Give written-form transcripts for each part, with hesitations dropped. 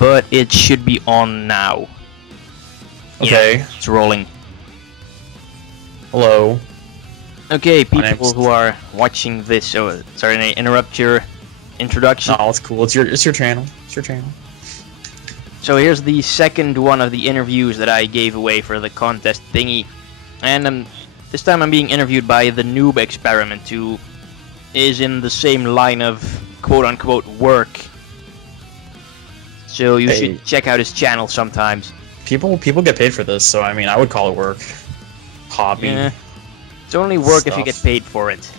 but it should be on now. Okay. Yeah, it's rolling. Hello. Okay, people who are watching this, sorry to interrupt your introduction. Oh, it's cool. It's your channel. It's your channel. So here's the second one of the interviews that I gave away for the contest thingy. And this time I'm being interviewed by TheNoobExperiment, who is in the same line of quote-unquote work. So you should check out his channel sometimes. People get paid for this, so I mean, I would call it work. Hobby. Yeah. It's only work stuff. if you get paid for it.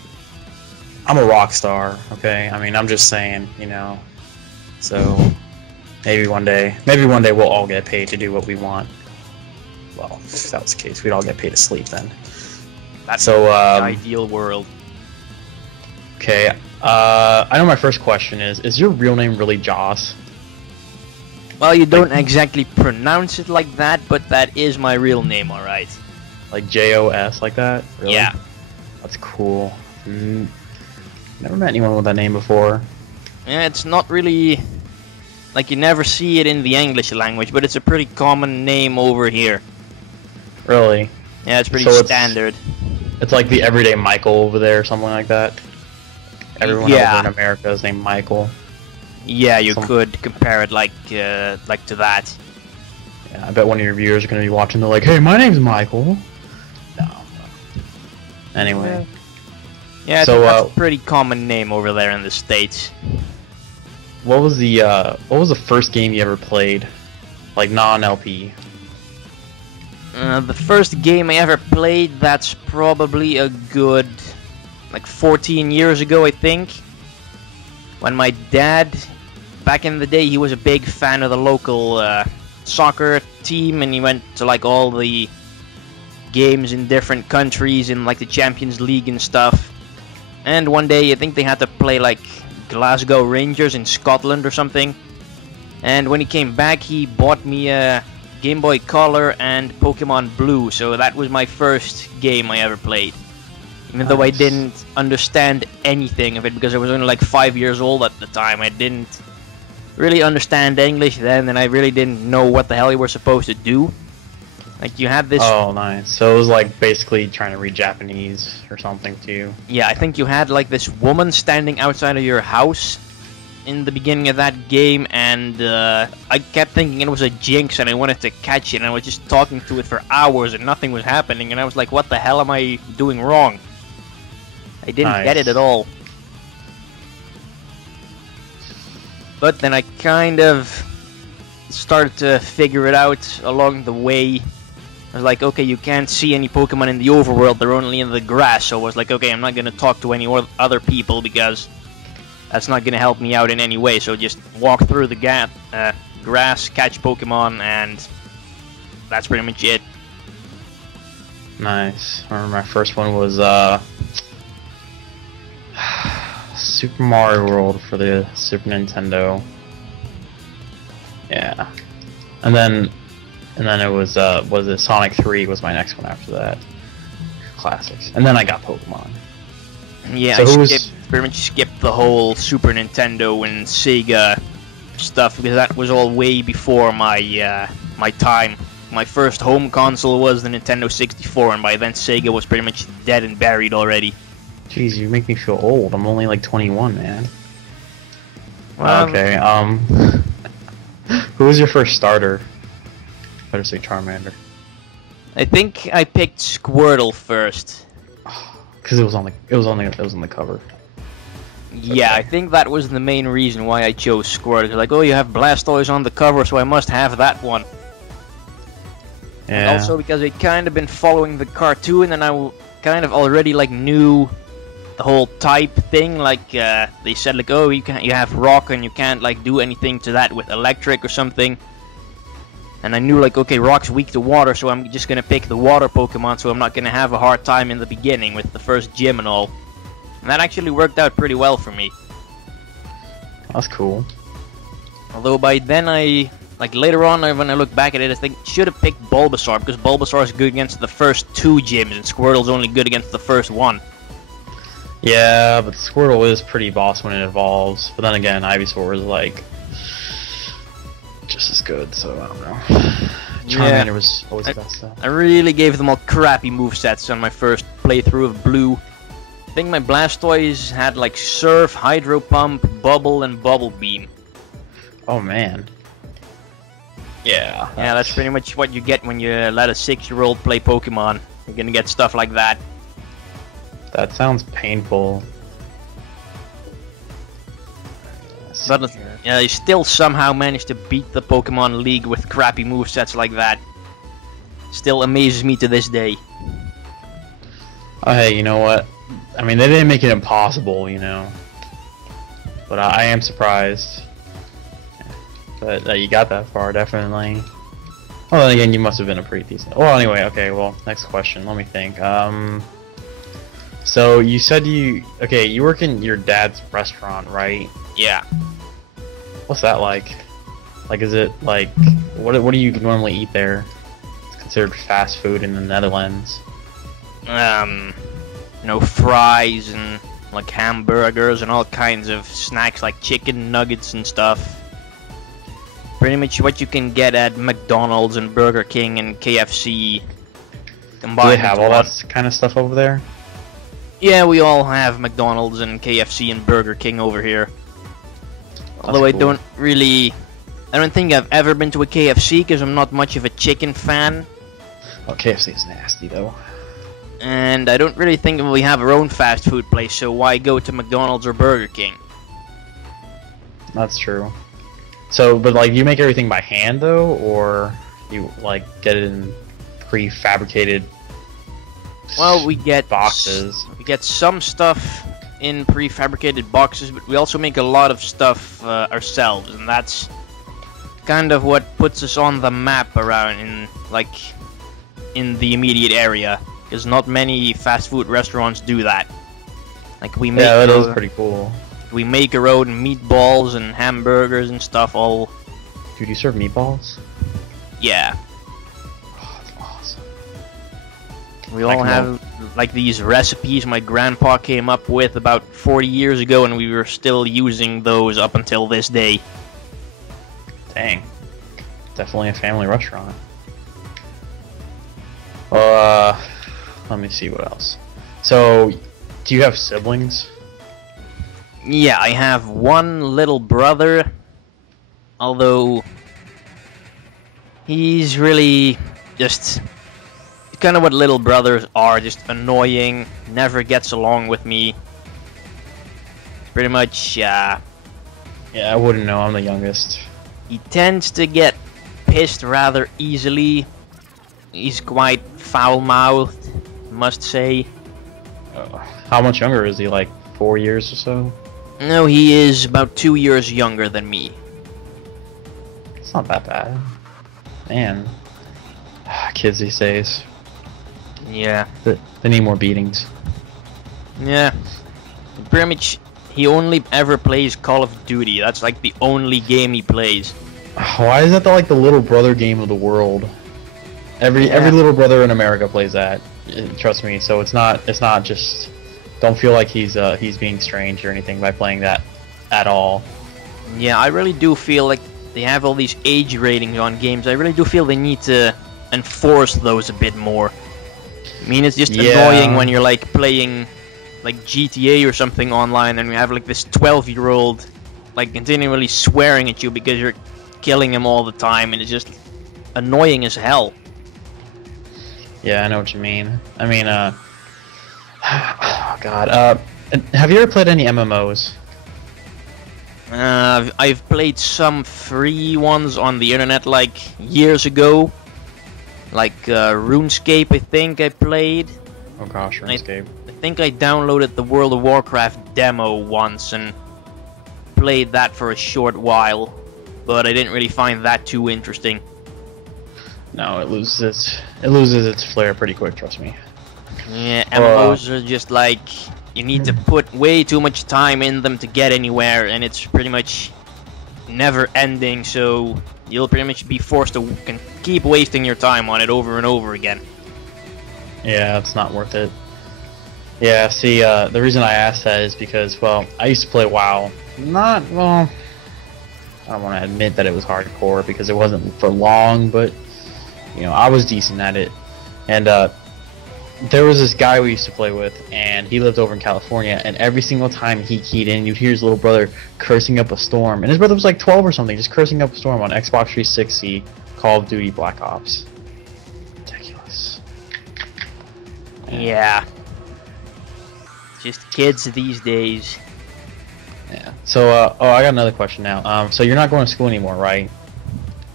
I'm a rock star, okay? I mean, I'm just saying, you know. So maybe one day we'll all get paid to do what we want. Well, if that was the case, we'd all get paid to sleep then. That's so, the ideal world. Okay, I know my first question is your real name really Joss? Well, you don't exactly pronounce it like that, but that is my real name, alright. Like J-O-S, like that? Really? Yeah. That's cool. Never met anyone with that name before. Yeah, it's not really... like, you never see it in the English language, but it's a pretty common name over here. Really? Yeah, it's pretty standard. It's like the everyday Michael over there, or something like that? Everyone over in America is named Michael. Yeah, you could compare it like to that. Yeah, I bet one of your viewers are going to be watching, they're like, hey, my name's Michael. No. Anyway. Yeah, so, that's a pretty common name over there in the States. What was the first game you ever played? Like, non-LP? The first game I ever played, that's probably a good, like, 14 years ago, I think. When my dad, back in the day, he was a big fan of the local soccer team, and he went to, like, all the games in different countries in, like, the Champions League and stuff. And one day, I think they had to play, like, Glasgow Rangers in Scotland or something. And when he came back, he bought me a Game Boy Color and Pokemon Blue, so that was my first game I ever played. Even though I didn't understand anything of it, because I was only like 5 years old at the time. I didn't really understand English then, and I really didn't know what the hell you were supposed to do. Like, you had this... Oh, nice. So it was like basically trying to read Japanese or something too. Yeah, I think you had like this woman standing outside of your house in the beginning of that game, and I kept thinking it was a jinx and I wanted to catch it, and I was just talking to it for hours and nothing was happening, and I was like, what the hell am I doing wrong? I didn't get it at all. But then I kind of started to figure it out along the way. I was like, okay, you can't see any Pokemon in the overworld, they're only in the grass. So I was like, okay, I'm not going to talk to any other people because that's not going to help me out in any way. So just walk through the grass, catch Pokemon, and that's pretty much it. Nice. I remember my first one was Super Mario World for the Super Nintendo. Yeah. And then it was it Sonic 3 was my next one after that. Classics. And then I got Pokemon. Yeah, so I pretty much skipped the whole Super Nintendo and Sega stuff because that was all way before my my time. My first home console was the Nintendo 64, and by then Sega was pretty much dead and buried already. Jeez, you make me feel old. I'm only like 21, man. Well, okay, who was your first starter? Better say Charmander. I think I picked Squirtle first. Because it was on the cover. Yeah, Okay. I think that was the main reason why I chose Squirtle. Like, oh, you have Blastoise on the cover, so I must have that one. Yeah. And also because I'd kind of been following the cartoon, and I kind of already like knew the whole type thing. Like they said, like, oh, you have rock, and you can't like do anything to that with electric or something. And I knew, like, okay, rock's weak to water, so I'm just gonna pick the water Pokemon, so I'm not gonna have a hard time in the beginning with the first gym and all. And that actually worked out pretty well for me. That's cool. Although by then like later on, when I look back at it, I think should have picked Bulbasaur, because Bulbasaur is good against the first 2 gyms, and Squirtle's only good against the first 1. Yeah, but Squirtle is pretty boss when it evolves. But then again, Ivysaur is like just as good, so I don't know. Yeah. Charmander was always the best though. I really gave them all crappy movesets on my first playthrough of Blue. I think my Blastoise had like Surf, Hydro Pump, Bubble, and Bubble Beam. Oh man. Yeah. Yeah, that's pretty much what you get when you let a 6-year-old play Pokemon. You're gonna get stuff like that. That sounds painful. But yeah, you still somehow managed to beat the Pokemon League with crappy movesets like that. Still amazes me to this day. Oh, hey, you know what? I mean, they didn't make it impossible, you know. But I am surprised that you got that far, definitely. Well, then again, you must have been a pretty decent. Well, anyway, okay, well, next question. Let me think. So you said you work in your dad's restaurant, right? Yeah. What's that like? Like, is it like what do you normally eat there? It's considered fast food in the Netherlands. You know, fries and like hamburgers and all kinds of snacks like chicken nuggets and stuff. Pretty much what you can get at McDonald's and Burger King and KFC combined. Do they have into all one. that kind of stuff over there? Yeah, we all have McDonald's and KFC and Burger King over here. Although I cool. I don't think I've ever been to a KFC because I'm not much of a chicken fan. Oh, KFC is nasty though. And I don't really think we have our own fast food place, so why go to McDonald's or Burger King? That's true. So, but like, you make everything by hand though, or you like get it in prefabricated? Well, we get boxes. We get some stuff in prefabricated boxes, but we also make a lot of stuff ourselves, and that's kind of what puts us on the map around in the immediate area, because not many fast food restaurants do that. Like we make Yeah, that is pretty cool. we make our own meatballs and hamburgers and stuff. All Dude, you serve meatballs? yeah. Oh, that's awesome. We all have like these recipes my grandpa came up with about 40 years ago, and we were still using those up until this day. Dang. Definitely a family restaurant. Well, let me see what else. So, do you have siblings? Yeah, I have one little brother, although he's really just kind of what little brothers are, just annoying, never gets along with me. Pretty much, Yeah, I wouldn't know. I'm the youngest. he tends to get pissed rather easily. He's quite foul-mouthed, must say. How much younger is he? Like 4 years or so? No, he is about 2 years younger than me. It's not that bad. Man. Kids these days. Yeah. They need more beatings. Yeah. Pretty much, he only ever plays Call of Duty. That's like the only game he plays. Why is that the little brother game of the world? Every little brother in America plays that. Trust me. So it's not just. Don't feel like he's being strange or anything by playing that at all. Yeah, I really do feel like they have all these age ratings on games. I really do feel they need to enforce those a bit more. I mean, it's just annoying when you're like playing like GTA or something online and you have like this 12-year-old like continually swearing at you because you're killing him all the time, and it's just annoying as hell. Yeah, I know what you mean. I mean, oh God. Have you ever played any MMOs? I've played some free ones on the internet like years ago. Like RuneScape, I think I played. Oh gosh, RuneScape. I think I downloaded the World of Warcraft demo once and played that for a short while, but I didn't really find that too interesting. No, it loses its flair pretty quick. Trust me. Yeah, MMOs are just like you need to put way too much time in them to get anywhere, and it's pretty much never ending. So you'll pretty much be forced to keep wasting your time on it over and over again. Yeah, it's not worth it. Yeah, see, the reason I asked that is because, well, I used to play WoW. I don't want to admit that it was hardcore because it wasn't for long, but you know, I was decent at it. And there was this guy we used to play with, and he lived over in California, and every single time he keyed in, you'd hear his little brother cursing up a storm. And his brother was like 12 or something, just cursing up a storm on Xbox 360, Call of Duty Black Ops. Ridiculous. Yeah. Just kids these days. Yeah. So, oh, I got another question now. So you're not going to school anymore, right?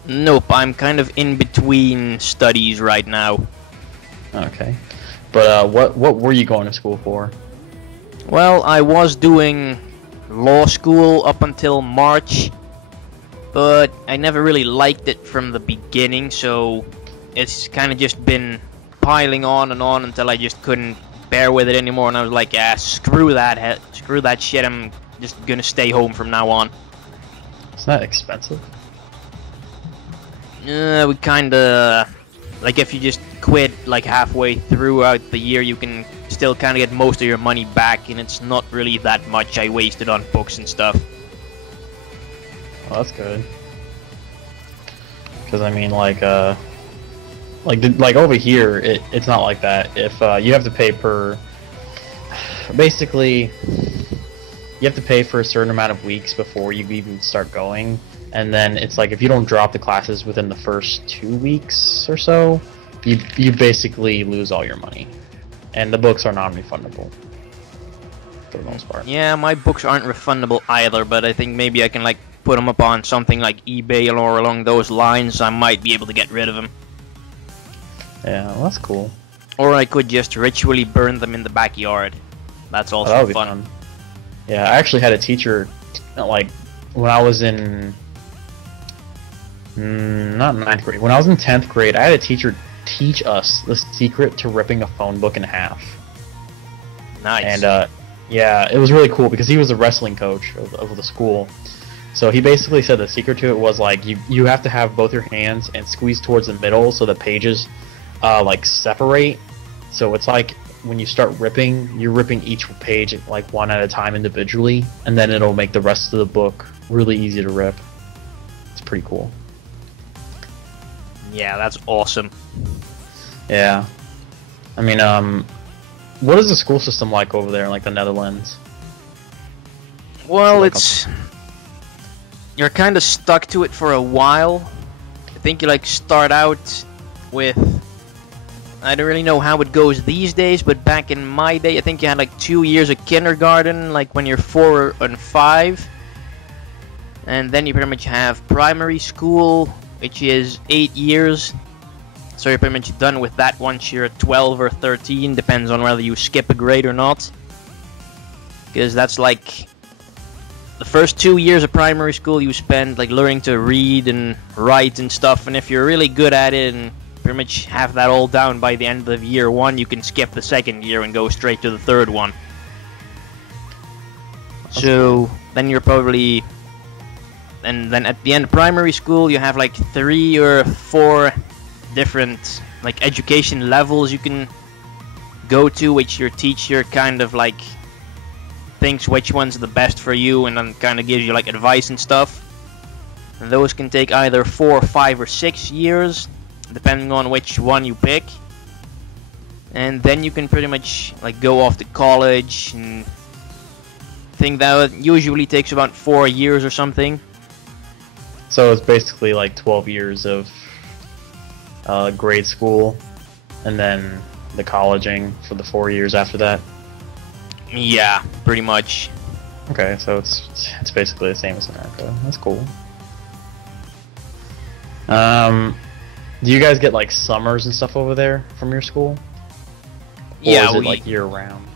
Nope, I'm kind of in between studies right now. Okay. But what were you going to school for? Well, I was doing law school up until March, but I never really liked it from the beginning, so it's kind of just been piling on and on until I just couldn't bear with it anymore, and I was like, ah, screw that shit, I'm just gonna stay home from now on. It's not expensive. We kinda, like, if you just quit like halfway throughout the year, you can still kind of get most of your money back, and it's not really that much I wasted on books and stuff. Well, that's good. Because I mean, like over here, it's not like that. If you have to pay per, basically, you have to pay for a certain amount of weeks before you even start going, and then it's like if you don't drop the classes within the first 2 weeks or so, you basically lose all your money, and the books are non-refundable for the most part. Yeah, my books aren't refundable either, but I think maybe I can like put them up on something like eBay or along those lines. I might be able to get rid of them. Yeah, well, that's cool. Or I could just ritually burn them in the backyard. That's also that would be fun. Yeah, I actually had a teacher, like, when I was in, not 9th grade, when I was in 10th grade, I had a teacher teach us the secret to ripping a phone book in half. Nice. And, yeah, it was really cool because he was a wrestling coach of the school. So he basically said the secret to it was, like, you have to have both your hands and squeeze towards the middle so the pages, like, separate. So it's like when you start ripping, you're ripping each page like one at a time individually, and then it'll make the rest of the book really easy to rip. It's pretty cool. Yeah, that's awesome. Yeah. I mean, what is the school system like over there in like the Netherlands? Well, you're kind of stuck to it for a while. I think you like start out with, I don't really know how it goes these days, but back in my day, I think you had like 2 years of kindergarten, like when you're 4 and 5. And then you pretty much have primary school, which is 8 years. So you're pretty much done with that once you're 12 or 13, depends on whether you skip a grade or not. Because that's like the first 2 years of primary school you spend like learning to read and write and stuff, and if you're really good at it and pretty much have that all down by the end of year 1, you can skip the second year and go straight to the third one. So then you're probably, and then at the end of primary school you have like 3 or 4 different like education levels you can go to, which your teacher kind of like thinks which one's the best for you and then kind of gives you like advice and stuff. And those can take either 4, 5, or 6 years depending on which one you pick. And then you can pretty much like go off to college, and I think that usually takes about 4 years or something. So it's basically like 12 years of grade school, and then the colleging for the 4 years after that. Yeah, pretty much. Okay, so it's basically the same as America. That's cool. Do you guys get like summers and stuff over there from your school? Or Yeah, is it like year round?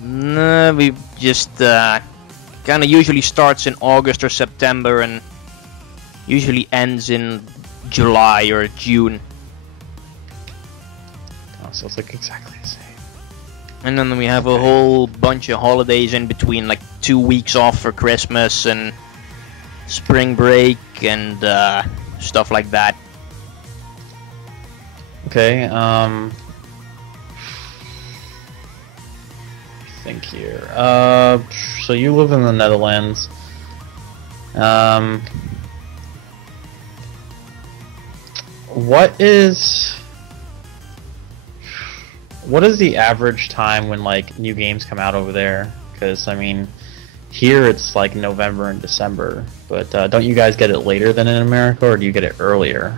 No, we just kind of usually starts in August or September and usually ends in July or June. Oh, so it's like exactly the same. And then we have a whole bunch of holidays in between, like 2 weeks off for Christmas and spring break and stuff like that. Okay, think here. So you live in the Netherlands. what is the average time when like new games come out over there? Because I mean, here it's like November and December, but don't you guys get it later than in America, or do you get it earlier?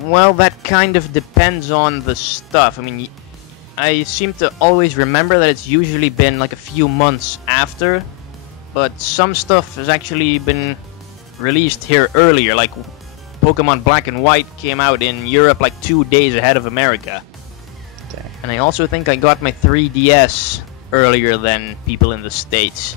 Well, that kind of depends on the stuff. I mean, I seem to always remember that it's usually been like a few months after, but some stuff has actually been released here earlier, like Pokemon Black and White came out in Europe like 2 days ahead of America. Dang. And I also think I got my 3DS earlier than people in the States.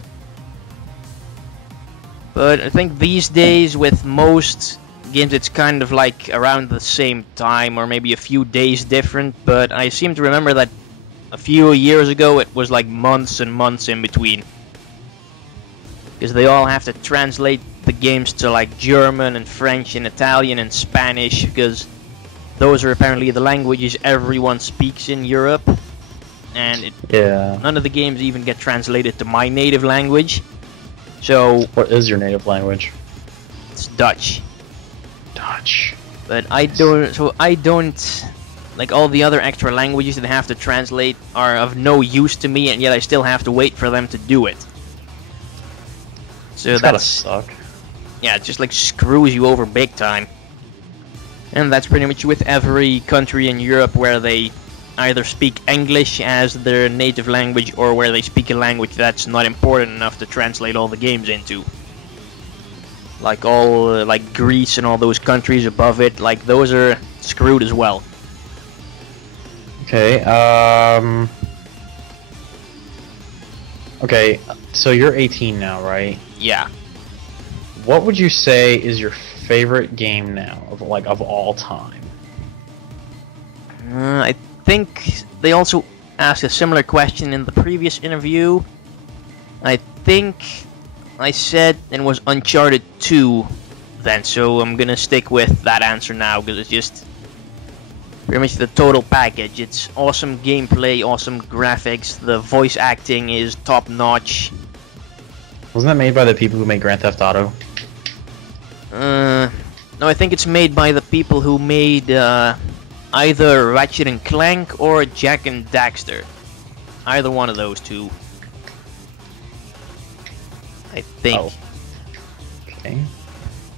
But I think these days with most games it's kind of like around the same time or maybe a few days different, but I seem to remember that a few years ago it was like months and months in between. Because they all have to translate the games to like German and French and Italian and Spanish, because those are apparently the languages everyone speaks in Europe. And none of the games even get translated to my native language. So what is your native language? It's Dutch. Dutch. But I don't like all the other extra languages that I have to translate are of no use to me, and yet I still have to wait for them to do it. So that's gotta suck. Yeah, it just like screws you over big time. And that's pretty much with every country in Europe where they either speak English as their native language or where they speak a language that's not important enough to translate all the games into. Like like Greece and all those countries above it, like those are screwed as well. Okay, okay, so you're 18 now, right? Yeah. What would you say is your favorite game now, of all time? I think they also asked a similar question in the previous interview. I think I said it was Uncharted 2 then, so I'm gonna stick with that answer now, because it's just pretty much the total package. It's awesome gameplay, awesome graphics, the voice acting is top notch. Wasn't that made by the people who made Grand Theft Auto? No, I think it's made by the people who made either Ratchet and Clank or Jak and Daxter. Either one of those two. I think. Oh. Okay.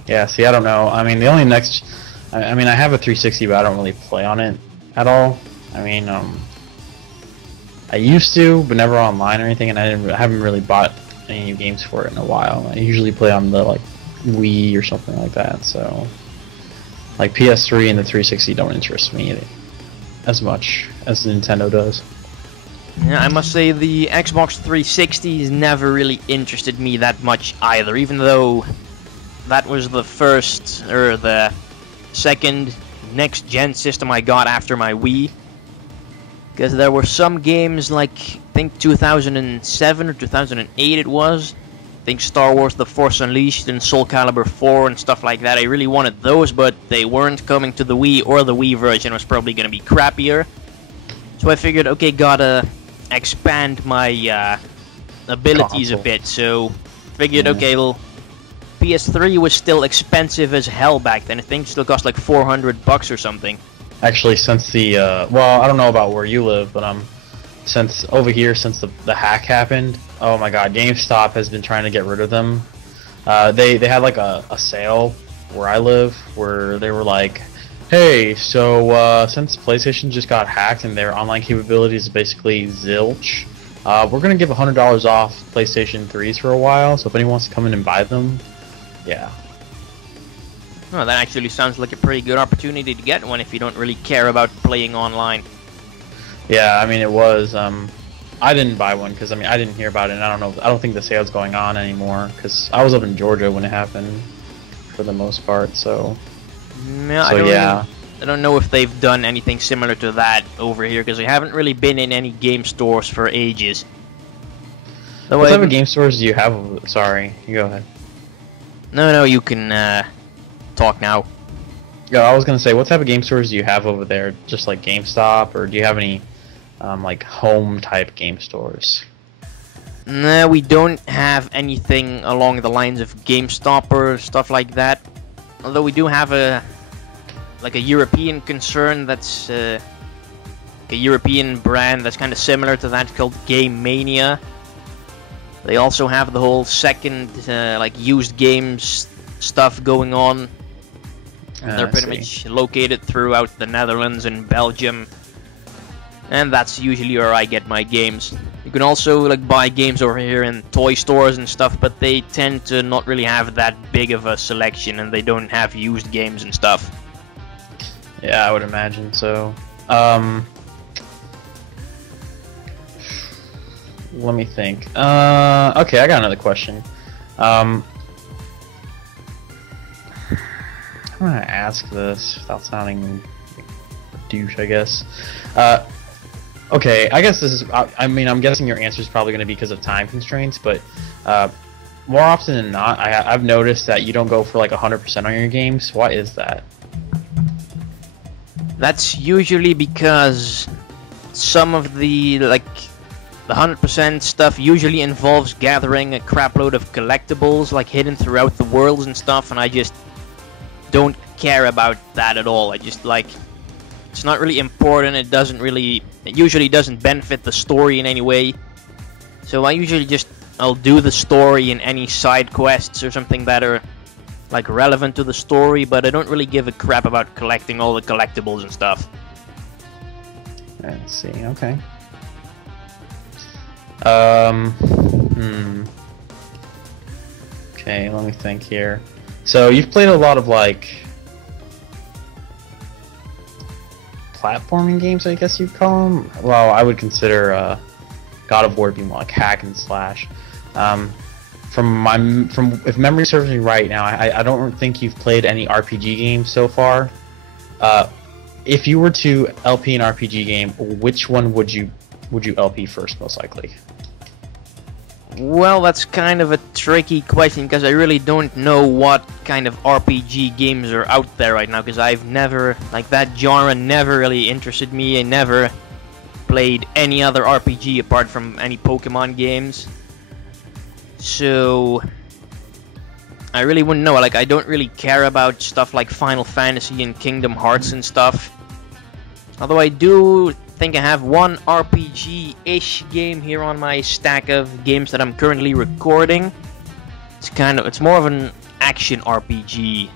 Yeah, see, I don't know. I mean, the only next... I mean, I have a 360, but I don't really play on it at all. I mean, I used to, but never online or anything, and I haven't really bought any new games for it in a while. I usually play on the, like, Wii or something like that, so... Like, PS3 and the 360 don't interest me as much as Nintendo does. Yeah, I must say the Xbox 360 has never really interested me that much either, even though that was the first, or the second next-gen system I got after my Wii. Because there were some games like, I think 2007 or 2008 it was. I think Star Wars The Force Unleashed and Soul Calibur 4 and stuff like that. I really wanted those, but they weren't coming to the Wii, or the Wii version was probably going to be crappier. So I figured, okay, gotta expand my abilities console a bit. So figured, okay, well, PS3 was still expensive as hell back then. I think it still cost like $400 or something. Actually, since the well, I don't know about where you live, but since over here, since the hack happened, oh my God, GameStop has been trying to get rid of them. They had like a sale where I live, where they were like, hey, so since PlayStation just got hacked and their online capabilities is basically zilch, we're gonna give $100 off PlayStation 3s for a while. So if anyone wants to come in and buy them, yeah. Oh, that actually sounds like a pretty good opportunity to get one if you don't really care about playing online. Yeah, I mean it was. I didn't buy one because I mean I didn't hear about it, and I don't know. I don't think the sale's going on anymore because I was up in Georgia when it happened, for the most part. So. Yeah, I don't know if they've done anything similar to that over here because I haven't really been in any game stores for ages. What type of game stores do you have? Sorry, you go ahead. No, you can talk now. Yeah, I was gonna say, what type of game stores do you have over there? Just like GameStop, or do you have any like home type game stores? No, we don't have anything along the lines of GameStop or stuff like that. Although we do have a like a European concern that's a European brand that's kind of similar to that called Game Mania. They also have the whole second like used games stuff going on. And they're pretty much located throughout the Netherlands and Belgium, and that's usually where I get my games. You can also like buy games over here in toy stores and stuff, but they tend to not really have that big of a selection, and they don't have used games and stuff. Yeah, I would imagine so. Let me think. Okay, I got another question. I'm gonna ask this without sounding a douche, I guess. Okay, I guess this is. I mean, I'm guessing your answer is probably going to be because of time constraints, but more often than not, I've noticed that you don't go for like 100% on your games. Why is that? That's usually because some of the the 100% stuff usually involves gathering a crapload of collectibles like hidden throughout the worlds and stuff, and I just don't care about that at all. I just like, it's not really important. It usually doesn't benefit the story in any way. So I usually I'll do the story in any side quests or something that are like relevant to the story, but I don't really give a crap about collecting all the collectibles and stuff. Let's see. Okay. Okay, let me think here. So you've played a lot of like platforming games, I guess you'd call them. Well, I would consider God of War being more like hack and slash. If memory serves me right now, I don't think you've played any RPG games so far. If you were to LP an RPG game, which one would you LP first, most likely? Well, that's kind of a tricky question because I really don't know what kind of RPG games are out there right now, because I've never, like, that genre never really interested me. I never played any other RPG apart from any Pokemon games. So I really wouldn't know. Like, I don't really care about stuff like Final Fantasy and Kingdom Hearts and stuff. Although I do think I have one RPG-ish game here on my stack of games that I'm currently recording. It's more of an action RPG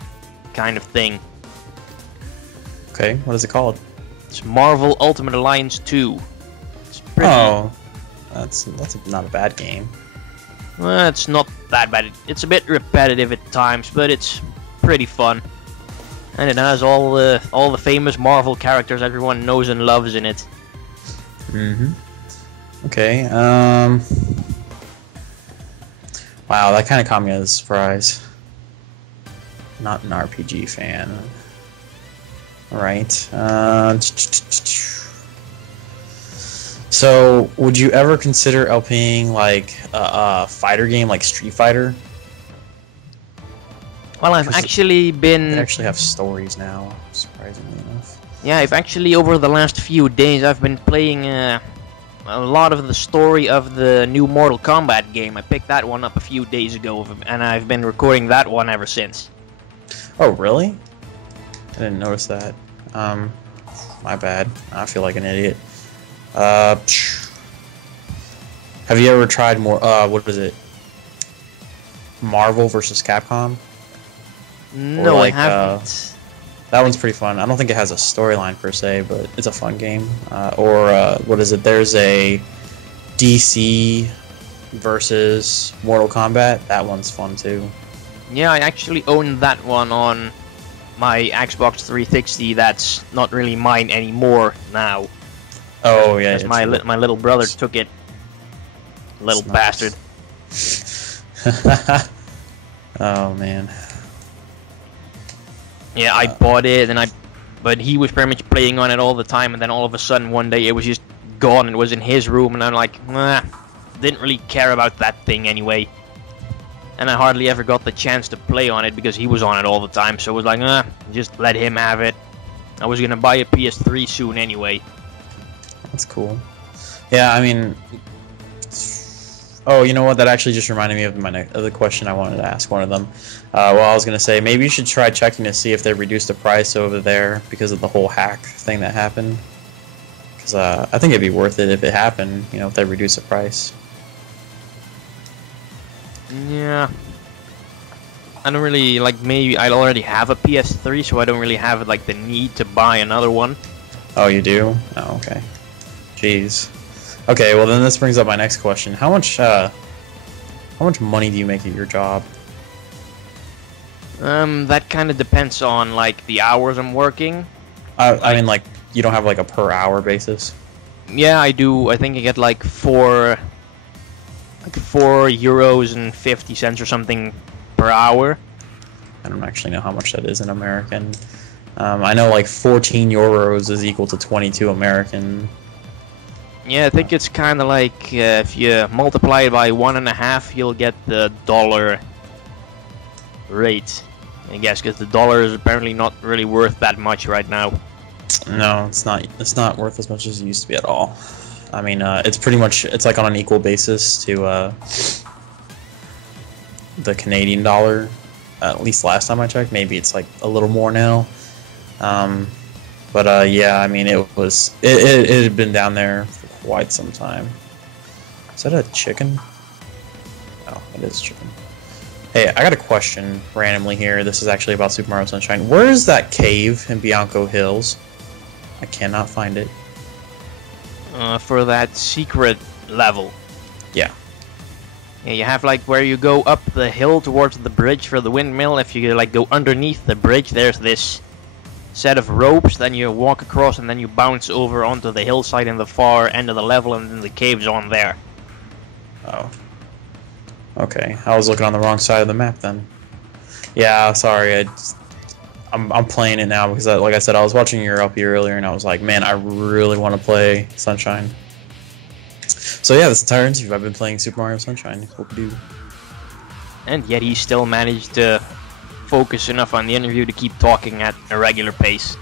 kind of thing. Okay, what is it called? It's Marvel Ultimate Alliance 2. It's pretty... Oh, that's not a bad game. Well, it's not that bad. It's a bit repetitive at times, but it's pretty fun. And it has all the famous Marvel characters everyone knows and loves in it. Okay, wow, that kind of caught me as a surprise. Not an RPG fan. Alright, so would you ever consider LPing like a fighter game like Street Fighter? Well, I've actually been... They actually have stories now, surprisingly enough. Yeah, I've actually, over the last few days, I've been playing a lot of the story of the new Mortal Kombat game. I picked that one up a few days ago, and I've been recording that one ever since. Oh, really? I didn't notice that. My bad. I feel like an idiot. Have you ever tried what is it? Marvel vs. Capcom? No, like, I haven't. That one's pretty fun. I don't think it has a storyline per se, but it's a fun game. What is it? There's a DC versus Mortal Kombat. That one's fun too. Yeah, I actually own that one on my Xbox 360. That's not really mine anymore now. Oh yeah, because my little brother took it. Little bastard. Oh man. Yeah, I bought it, but he was pretty much playing on it all the time, and then all of a sudden one day it was just gone and it was in his room, and I'm like, nah, didn't really care about that thing anyway. And I hardly ever got the chance to play on it because he was on it all the time, so it was like, nah, just let him have it. I was gonna buy a PS3 soon anyway. That's cool. Yeah, I mean, Oh, you know what? That actually just reminded me of of the question I wanted to ask one of them. Well, I was gonna say maybe you should try checking to see if they reduced the price over there because of the whole hack thing that happened. Because I think it'd be worth it if it happened. You know, if they reduce the price. Yeah. I don't really, like, maybe I already have a PS3, so I don't really have, like, the need to buy another one. Oh, you do? Oh, okay. Jeez. Okay, well then this brings up my next question. How much money do you make at your job? That kind of depends on, like, the hours I'm working. I mean, like, you don't have, like, a per hour basis? Yeah, I do. I think I get, like, 4 euros and 50 cents or something per hour. I don't actually know how much that is in American. I know, like, 14 euros is equal to 22 American. Yeah, I think it's kind of like if you multiply it by 1.5, you'll get the dollar rate. I guess because the dollar is apparently not really worth that much right now. No, it's not. It's not worth as much as it used to be at all. I mean, it's pretty much. It's like on an equal basis to the Canadian dollar. At least last time I checked, maybe it's like a little more now. But yeah, I mean, it had been down there for quite some time. Is that a chicken? Oh, it is chicken. Hey, I got a question randomly here. This is actually about Super Mario Sunshine. Where is that cave in Bianco Hills? I cannot find it. For that secret level. Yeah. Yeah, you have like where you go up the hill towards the bridge for the windmill. If you like go underneath the bridge, there's this set of ropes. Then you walk across, and then you bounce over onto the hillside in the far end of the level, and then the cave's on there. Oh. Okay, I was looking on the wrong side of the map then. Yeah, sorry. I'm playing it now because, like I said, I was watching your LP earlier, and I was like, man, I really want to play Sunshine. So yeah, this entire interview I've been playing Super Mario Sunshine. Hope you do. And yet he still managed to focus enough on the interview to keep talking at a regular pace.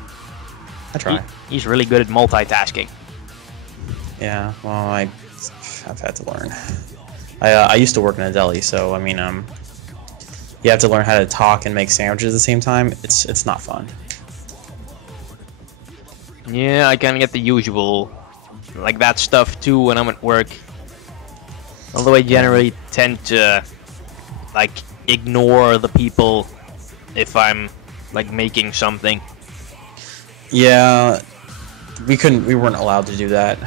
I try. He's really good at multitasking. Yeah, well, I've had to learn. I used to work in a deli, so I mean, you have to learn how to talk and make sandwiches at the same time. It's not fun. Yeah, I kind of get the usual, like that stuff too when I'm at work. Although I generally tend to, like, ignore the people if I'm, like, making something. Yeah, we weren't allowed to do that.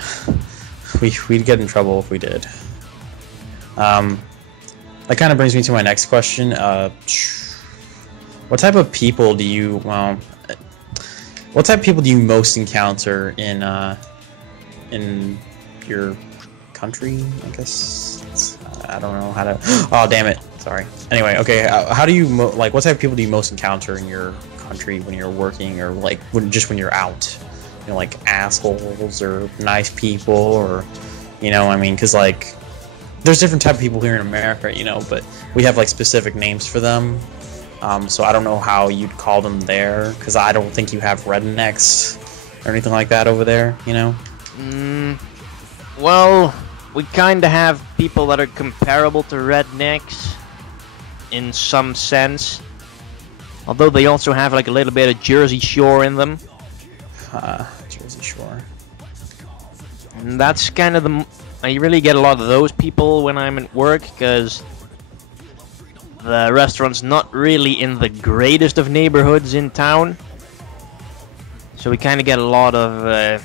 We'd get in trouble if we did. That kind of brings me to my next question. What type of people do you, what type of people do you most encounter in your country, I guess? I don't know how to, oh, damn it. Sorry. Anyway, okay, how do you, like, what type of people do you most encounter in your country when you're working, or, like, just when you're out? You know, like, assholes, or nice people, or, you know, I mean, because, like, there's different type of people here in America, you know, but we have, like, specific names for them. So I don't know how you'd call them there, because I don't think you have rednecks or anything like that over there, you know? Well, we kind of have people that are comparable to rednecks in some sense. Although they also have, like, a little bit of Jersey Shore in them. Jersey Shore. And that's kind of the... I really get a lot of those people when I'm at work, because the restaurant's not really in the greatest of neighborhoods in town. So we kind of get a lot of, I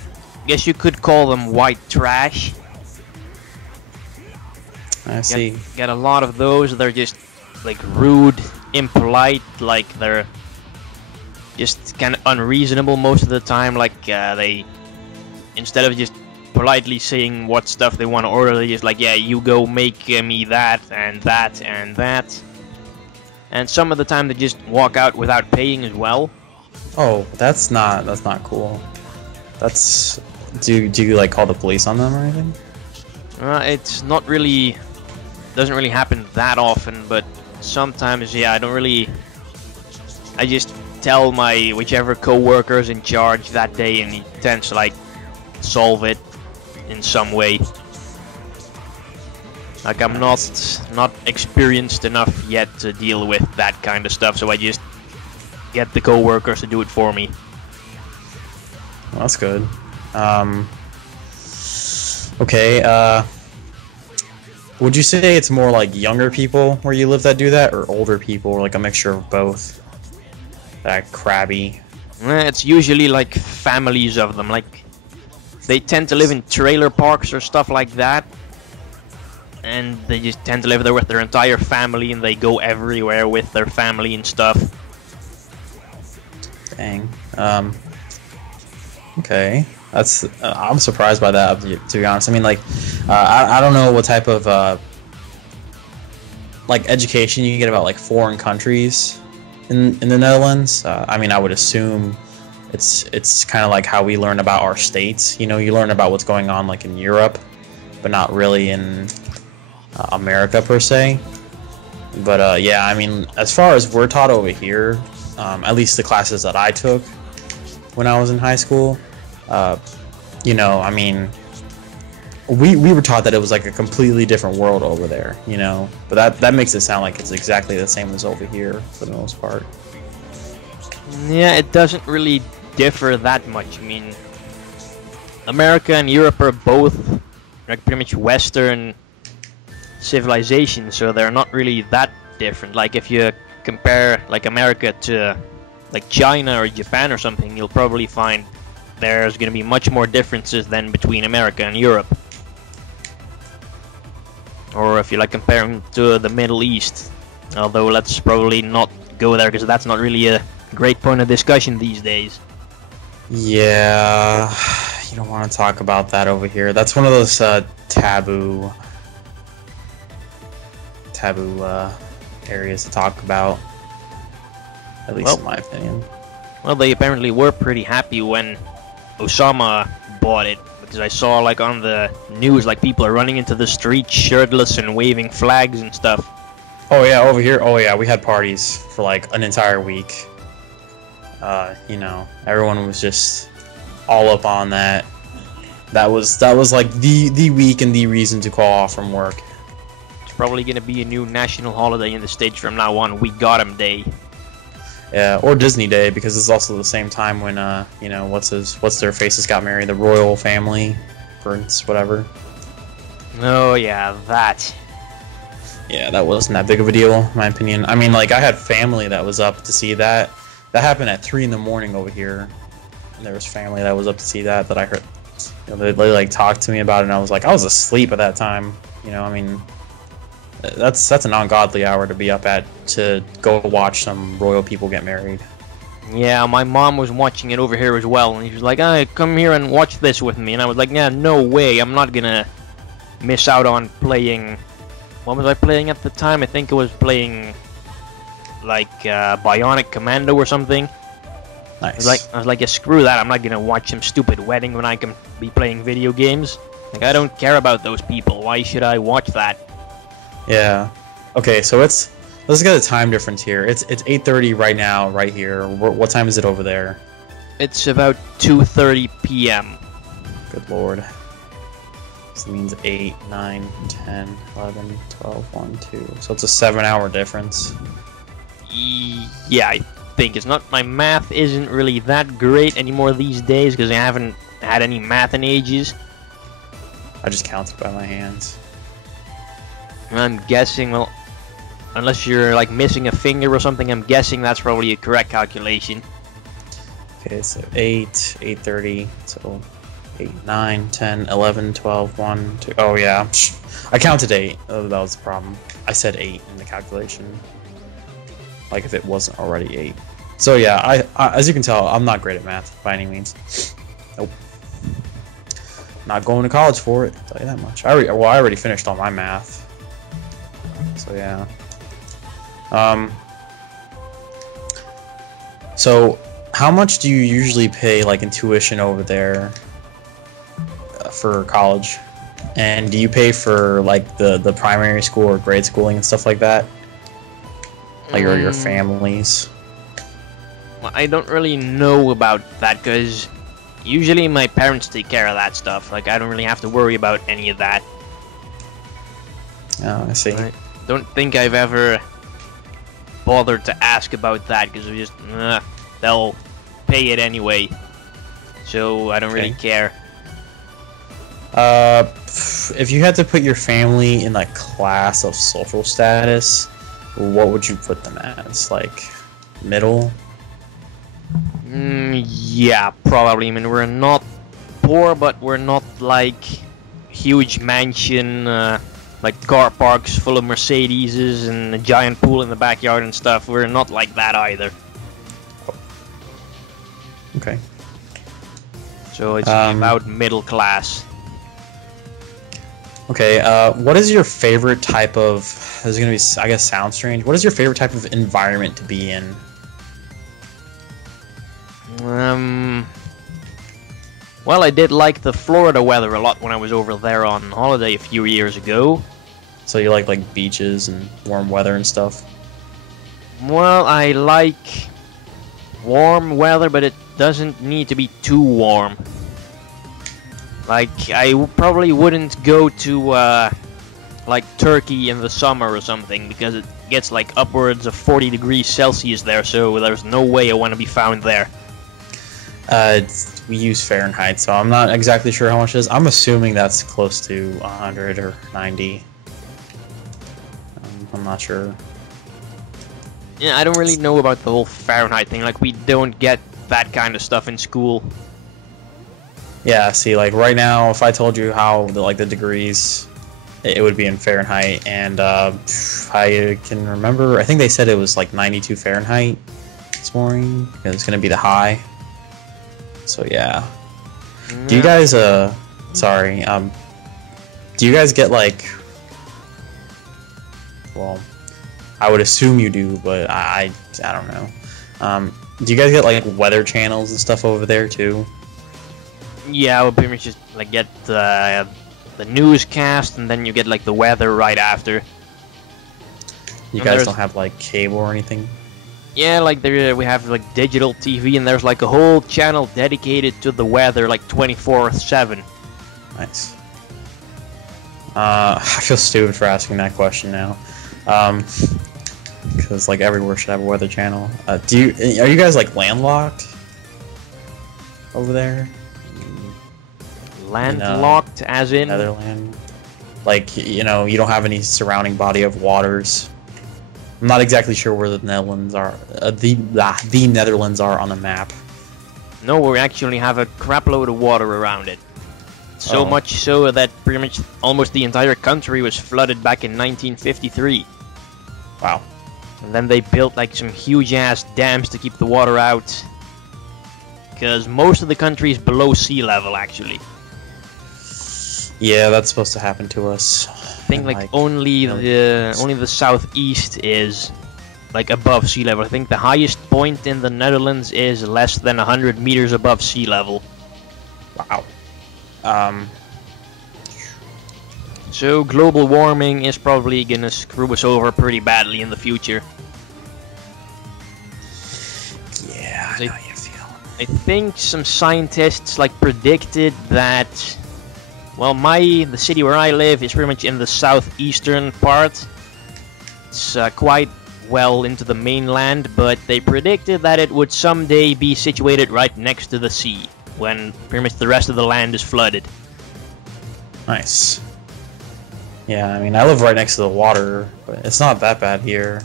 guess you could call them white trash. I see. Get a lot of those. They're just, like, rude, impolite, like they're just kind of unreasonable most of the time. Like, they, instead of just politely saying what stuff they want to order, they just like, yeah, you go make me that and that and that. And some of the time they just walk out without paying as well. Oh, that's not cool. That's, do you like call the police on them or anything? It's not really, doesn't really happen that often, but sometimes, yeah, I just tell my whichever co-worker's in charge that day, and he tends to, like, solve it in some way. Like I'm not experienced enough yet to deal with that kind of stuff, so I just get the co-workers to do it for me. Well, that's good. Okay, would you say it's more like younger people where you live that do that, or older people, or like a mixture of both? That crabby. It's usually like families of them, like they tend to live in trailer parks or stuff like that, and they just tend to live there with their entire family, and they go everywhere with their family and stuff. Dang. Okay. That's I'm surprised by that, to be honest. I mean, like, I don't know what type of like education you can get about like foreign countries in the Netherlands. I mean, I would assume it's kind of like how we learn about our states. You know, you learn about what's going on like in Europe, but not really in America per se. But yeah, I mean, as far as we're taught over here, at least the classes that I took when I was in high school. You know, I mean, we were taught that it was like a completely different world over there, you know, but that makes it sound like it's exactly the same as over here for the most part. Yeah, it doesn't really differ that much. I mean, America and Europe are both like pretty much Western civilizations, so they're not really that different. Like if you compare like America to like China or Japan or something, you'll probably find there's going to be much more differences than between America and Europe. Or if you like comparing to the Middle East, although let's probably not go there because that's not really a great point of discussion these days. Yeah, you don't want to talk about that over here. That's one of those taboo areas to talk about, at least in my opinion. Well, they apparently were pretty happy when Osama bought it, because I saw like on the news like people are running into the streets shirtless and waving flags and stuff. Oh yeah, over here, oh yeah, we had parties for like an entire week. You know, everyone was just all up on that. That was like the week and the reason to call off from work. It's probably gonna be a new national holiday in the States from now on. We got 'em day. Yeah, or Disney Day, because it's also the same time when you know, what's their faces got married, the royal family, prince, whatever. Oh yeah, that. Yeah, that wasn't that big of a deal, in my opinion. I mean, like, I had family that was up to see that. That happened at 3 in the morning over here. And there was family that was up to see that I heard. You know, they like talked to me about it, and I was like, I was asleep at that time. You know, I mean, that's an ungodly hour to be up at to go watch some royal people get married. Yeah, my mom was watching it over here as well, and she was like, "Hey, come here and watch this with me." And I was like, "Yeah, no way, I'm not gonna miss out on playing." What was I playing at the time? I think it was playing like Bionic Commando or something. Nice. I was like, yeah, screw that. I'm not gonna watch some stupid wedding when I can be playing video games. Like, I don't care about those people. Why should I watch that? Yeah. Okay, so let's get a time difference here. It's 8:30 right now, right here. What time is it over there? It's about 2:30 p.m. Good lord. So it means 8, 9, 10, 11, 12, 1, 2. So it's a 7-hour difference. Yeah, I think it's not. My math isn't really that great anymore these days because I haven't had any math in ages. I just counted by my hands. I'm guessing, well, unless you're like missing a finger or something, I'm guessing that's probably a correct calculation. Okay, so 8, 8:30, so 8, 9, 10, 11, 12, 1, 2. Oh yeah, I counted 8. Oh, that was the problem. I said 8 in the calculation. Like if it wasn't already 8. So yeah, I as you can tell, I'm not great at math by any means. Nope. Not going to college for it, I'll tell you that much. I already finished all my math. So yeah. So how much do you usually pay like in tuition over there for college? And do you pay for like the primary school or grade schooling and stuff like that? Like your families? Well, I don't really know about that because usually my parents take care of that stuff. Like I don't really have to worry about any of that. Oh, I see. I don't think I've ever bothered to ask about that because we just they'll pay it anyway, so I don't really care. If you had to put your family in like class of social status, what would you put them as? Like middle? Yeah, probably. I mean, we're not poor, but we're not like huge mansion, like car parks full of Mercedeses and a giant pool in the backyard and stuff. We're not like that either. Okay. So it's about middle class. Okay, what is your favorite type of... This is going to be, I guess, sound strange. What is your favorite type of environment to be in? Well, I did like the Florida weather a lot when I was over there on holiday a few years ago. So you like beaches and warm weather and stuff? Well, I like warm weather, but it doesn't need to be too warm. Like, I probably wouldn't go to, like, Turkey in the summer or something, because it gets, like, upwards of 40 degrees Celsius there, so there's no way I want to be found there. We use Fahrenheit, so I'm not exactly sure how much it is. I'm assuming that's close to 100 or 90. I'm not sure. Yeah, I don't really know about the whole Fahrenheit thing. Like, we don't get that kind of stuff in school. Yeah, see, like, right now, if I told you how, the degrees, it would be in Fahrenheit, and, I can remember, I think they said it was, like, 92 Fahrenheit this morning, because it's gonna be the high. So, yeah. Do you guys, sorry, do you guys get, like, well, I would assume you do, but I don't know. Do you guys get, like, weather channels and stuff over there, too? Yeah, I would pretty much just, like, get the newscast, and then you get, like, the weather right after. You guys don't have, like, cable or anything? Yeah, like, we have, like, digital TV, and there's, like, a whole channel dedicated to the weather, like, 24/7. Nice. I feel stupid for asking that question now. Because, like, everywhere should have a weather channel. Are you guys, like, landlocked? Over there? Landlocked, as in? Netherlands? Like, you know, you don't have any surrounding body of waters. I'm not exactly sure where the Netherlands are. The Netherlands are on the map. No, we actually have a crapload of water around it. So much so that pretty much almost the entire country was flooded back in 1953. Wow. And then they built like some huge ass dams to keep the water out. Because most of the country is below sea level, actually. Yeah, that's supposed to happen to us. I think like only the southeast is like above sea level. I think the highest point in the Netherlands is less than 100 meters above sea level. Wow. So global warming is probably gonna screw us over pretty badly in the future. Yeah, I know how you feel. I think some scientists like predicted that, well, the city where I live is pretty much in the southeastern part. It's quite well into the mainland, but they predicted that it would someday be situated right next to the sea, when pretty much the rest of the land is flooded. Nice. Yeah, I mean, I live right next to the water, but it's not that bad here.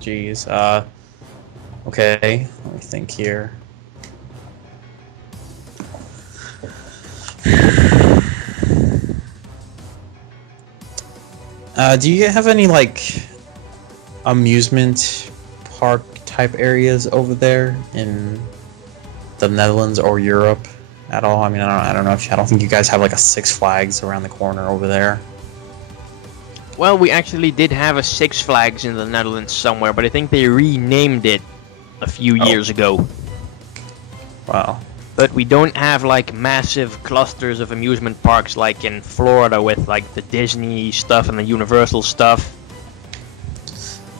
Geez. Okay, let me think here. Do you have any, like, amusement park type areas over there in the Netherlands or Europe at all? I mean, I don't know if I don't think you guys have like a Six Flags around the corner over there. Well, we actually did have a Six Flags in the Netherlands somewhere, but I think they renamed it a few years ago. Wow. But we don't have like massive clusters of amusement parks like in Florida with like the Disney stuff and the Universal stuff.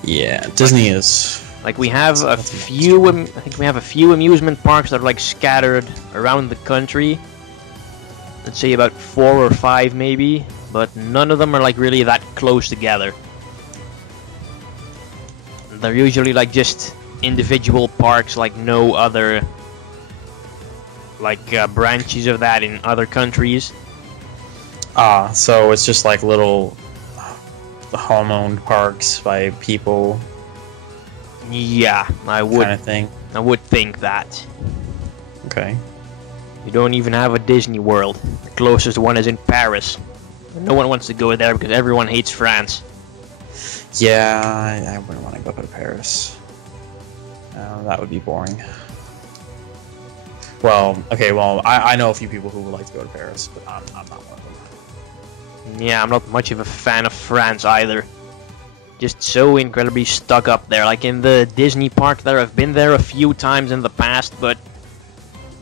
Yeah, Disney is. Like we have a few, I think we have a few amusement parks that are like scattered around the country. let's say about 4 or 5 maybe, but none of them are like really that close together. They're usually like just individual parks, like no other like branches of that in other countries. Ah, so it's just like little home-owned parks by people. Yeah, I would kind of thing. I would think that. Okay. You don't even have a Disney World. The closest one is in Paris. No one wants to go there because everyone hates France. Yeah, I wouldn't want to go to Paris. That would be boring. Well, okay, well, I know a few people who would like to go to Paris, but I'm not one of them. Yeah, I'm not much of a fan of France either. Just so incredibly stuck up there. Like in the Disney park there, I've been there a few times in the past, but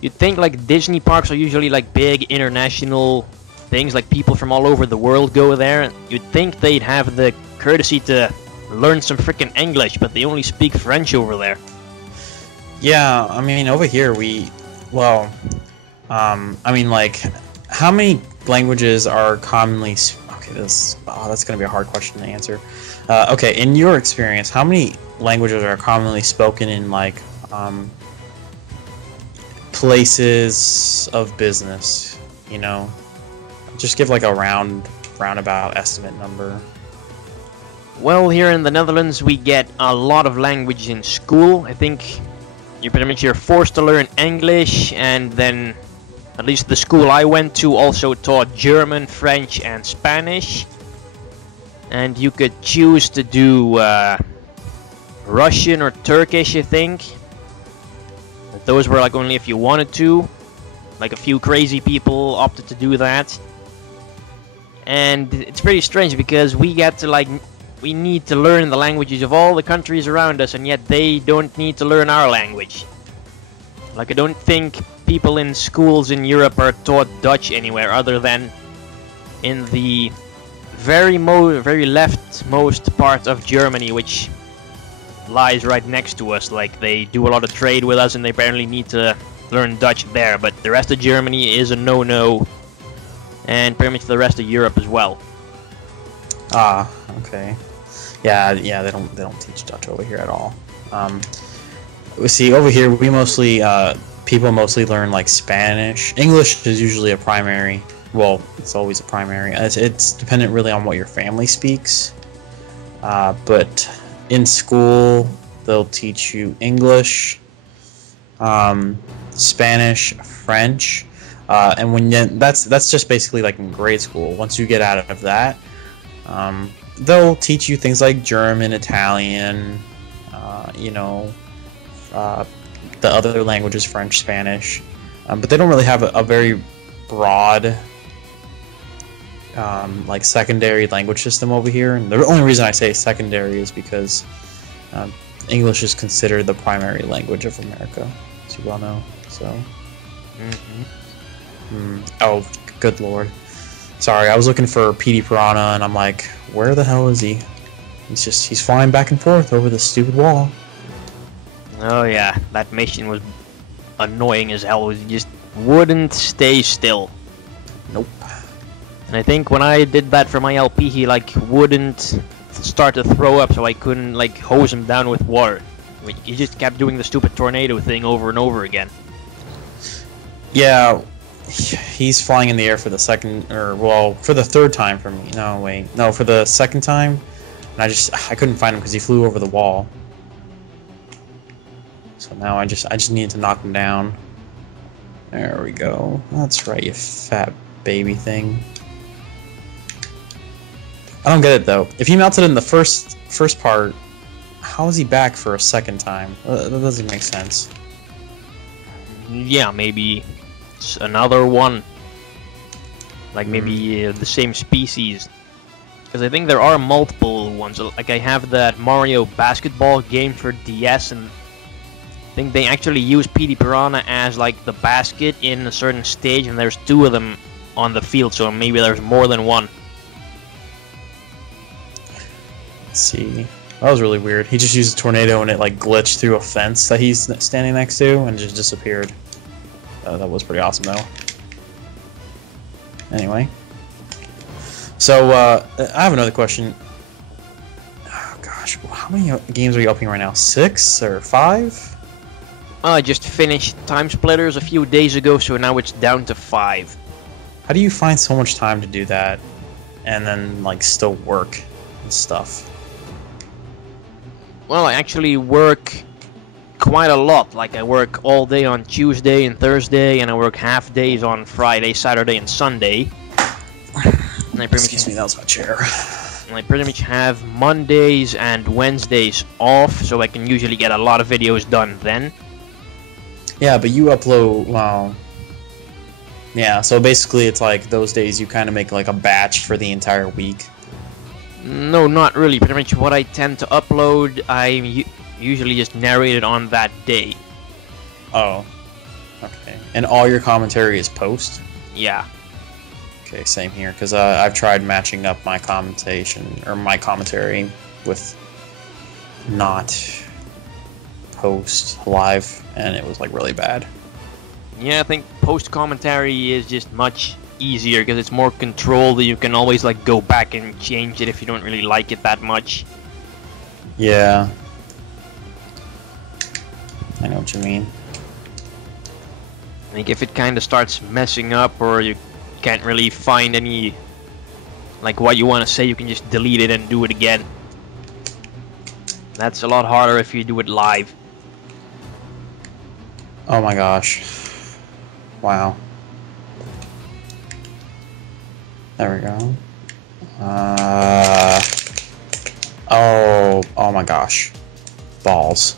you'd think like Disney parks are usually like big international things, like people from all over the world go there, and you'd think they'd have the courtesy to learn some freaking English, but they only speak French over there. Yeah, I mean, over here well, I mean, like, how many languages are commonly... Okay, that's gonna be a hard question to answer. Okay, in your experience, how many languages are commonly spoken in, like, places of business, you know? Just give, like, a roundabout estimate number. Well, here in the Netherlands, we get a lot of language in school. I think you're forced to learn English, and then at least the school I went to also taught German, French, and Spanish. And you could choose to do Russian or Turkish, I think. But those were like only if you wanted to. Like a few crazy people opted to do that. And it's pretty strange because we need to learn the languages of all the countries around us, and yet they don't need to learn our language. Like, I don't think people in schools in Europe are taught Dutch anywhere other than in the very leftmost part of Germany, which lies right next to us. Like, they do a lot of trade with us, and they apparently need to learn Dutch there, but the rest of Germany is a no-no, and pretty much the rest of Europe as well. Ah, okay. Yeah, they don't teach Dutch over here at all. We see over here we mostly people mostly learn like Spanish. English is usually a primary. Well, it's always a primary. It's dependent really on what your family speaks. But in school they'll teach you English, Spanish, French, and that's just basically like in grade school. Once you get out of that, they'll teach you things like German, Italian, you know, the other languages, French, Spanish, but they don't really have a very broad like secondary language system over here. And the only reason I say secondary is because English is considered the primary language of America, as you well know. So, oh, good lord. Sorry, I was looking for PD Piranha, and I'm like, where the hell is he? He's flying back and forth over this stupid wall. Oh yeah, that mission was annoying as hell. He just wouldn't stay still. Nope. And I think when I did that for my LP, he like wouldn't start to throw up, so I couldn't like hose him down with water. I mean, he just kept doing the stupid tornado thing over and over again. Yeah, he's flying in the air for the second, or well, for the third time for me. No, wait, no, for the second time, and I couldn't find him because he flew over the wall. So now I just need to knock him down. There we go. That's right, you fat baby thing. I don't get it though. If he melted in the first part, how is he back for a second time? That doesn't make sense. Yeah, maybe it's another one. Like maybe the same species. Because I think there are multiple ones. Like I have that Mario basketball game for DS, and I think they actually use PD Piranha as like the basket in a certain stage, and there's 2 of them on the field, so maybe there's more than one. Let's see. That was really weird. He just used a tornado and it like glitched through a fence that he's standing next to and just disappeared. That was pretty awesome though. Anyway. So, I have another question. Oh, gosh. How many games are you opening right now? 6 or 5? I just finished Timesplitters a few days ago, so now it's down to 5. How do you find so much time to do that and then, like, still work and stuff? Well, I actually work quite a lot. Like, I work all day on Tuesday and Thursday, and I work half days on Friday, Saturday, and Sunday. And Excuse me, that was my chair. I pretty much have Mondays and Wednesdays off, so I can usually get a lot of videos done then. Yeah, but you upload, well... Yeah, so basically it's like those days you kind of make like a batch for the entire week. No, not really. Pretty much what I tend to upload, I usually just narrate it on that day. Oh. Okay. And all your commentary is post? Yeah. Okay, same here, because I've tried matching up my commentation, or my commentary, with not post live, and it was like really bad. Yeah, I think post commentary is just much easier because it's more controlled. You can always like go back and change it if you don't really like it that much. Yeah. I know what you mean. Like if it kind of starts messing up or you can't really find any like what you want to say, you can just delete it and do it again. That's a lot harder if you do it live. Oh my gosh. Wow. There we go. Oh my gosh. Balls.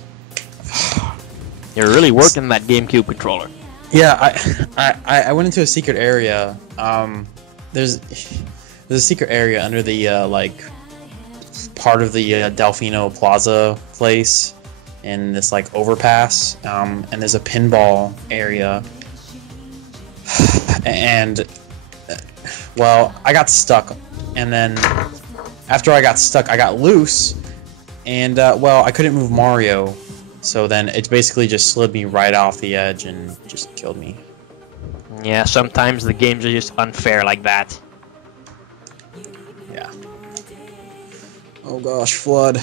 You're really working that GameCube controller. Yeah, I went into a secret area. There's a secret area under the like part of the Delfino Plaza place in this like overpass. And there's a pinball area. And well, I got stuck, and then after I got stuck, I got loose, and well, I couldn't move Mario. So then it basically just slid me right off the edge and just killed me. Yeah, sometimes the games are just unfair like that. Yeah. Oh gosh, flood.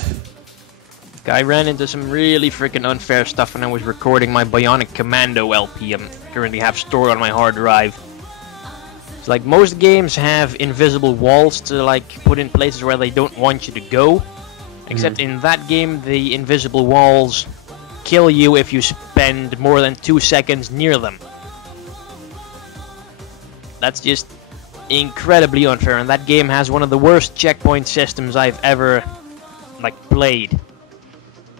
I ran into some really freaking unfair stuff when I was recording my Bionic Commando LP I currently have stored on my hard drive. It's like most games have invisible walls to like put in places where they don't want you to go. Except in that game, the invisible walls kill you if you spend more than 2 seconds near them. That's just incredibly unfair, and that game has one of the worst checkpoint systems I've ever like played.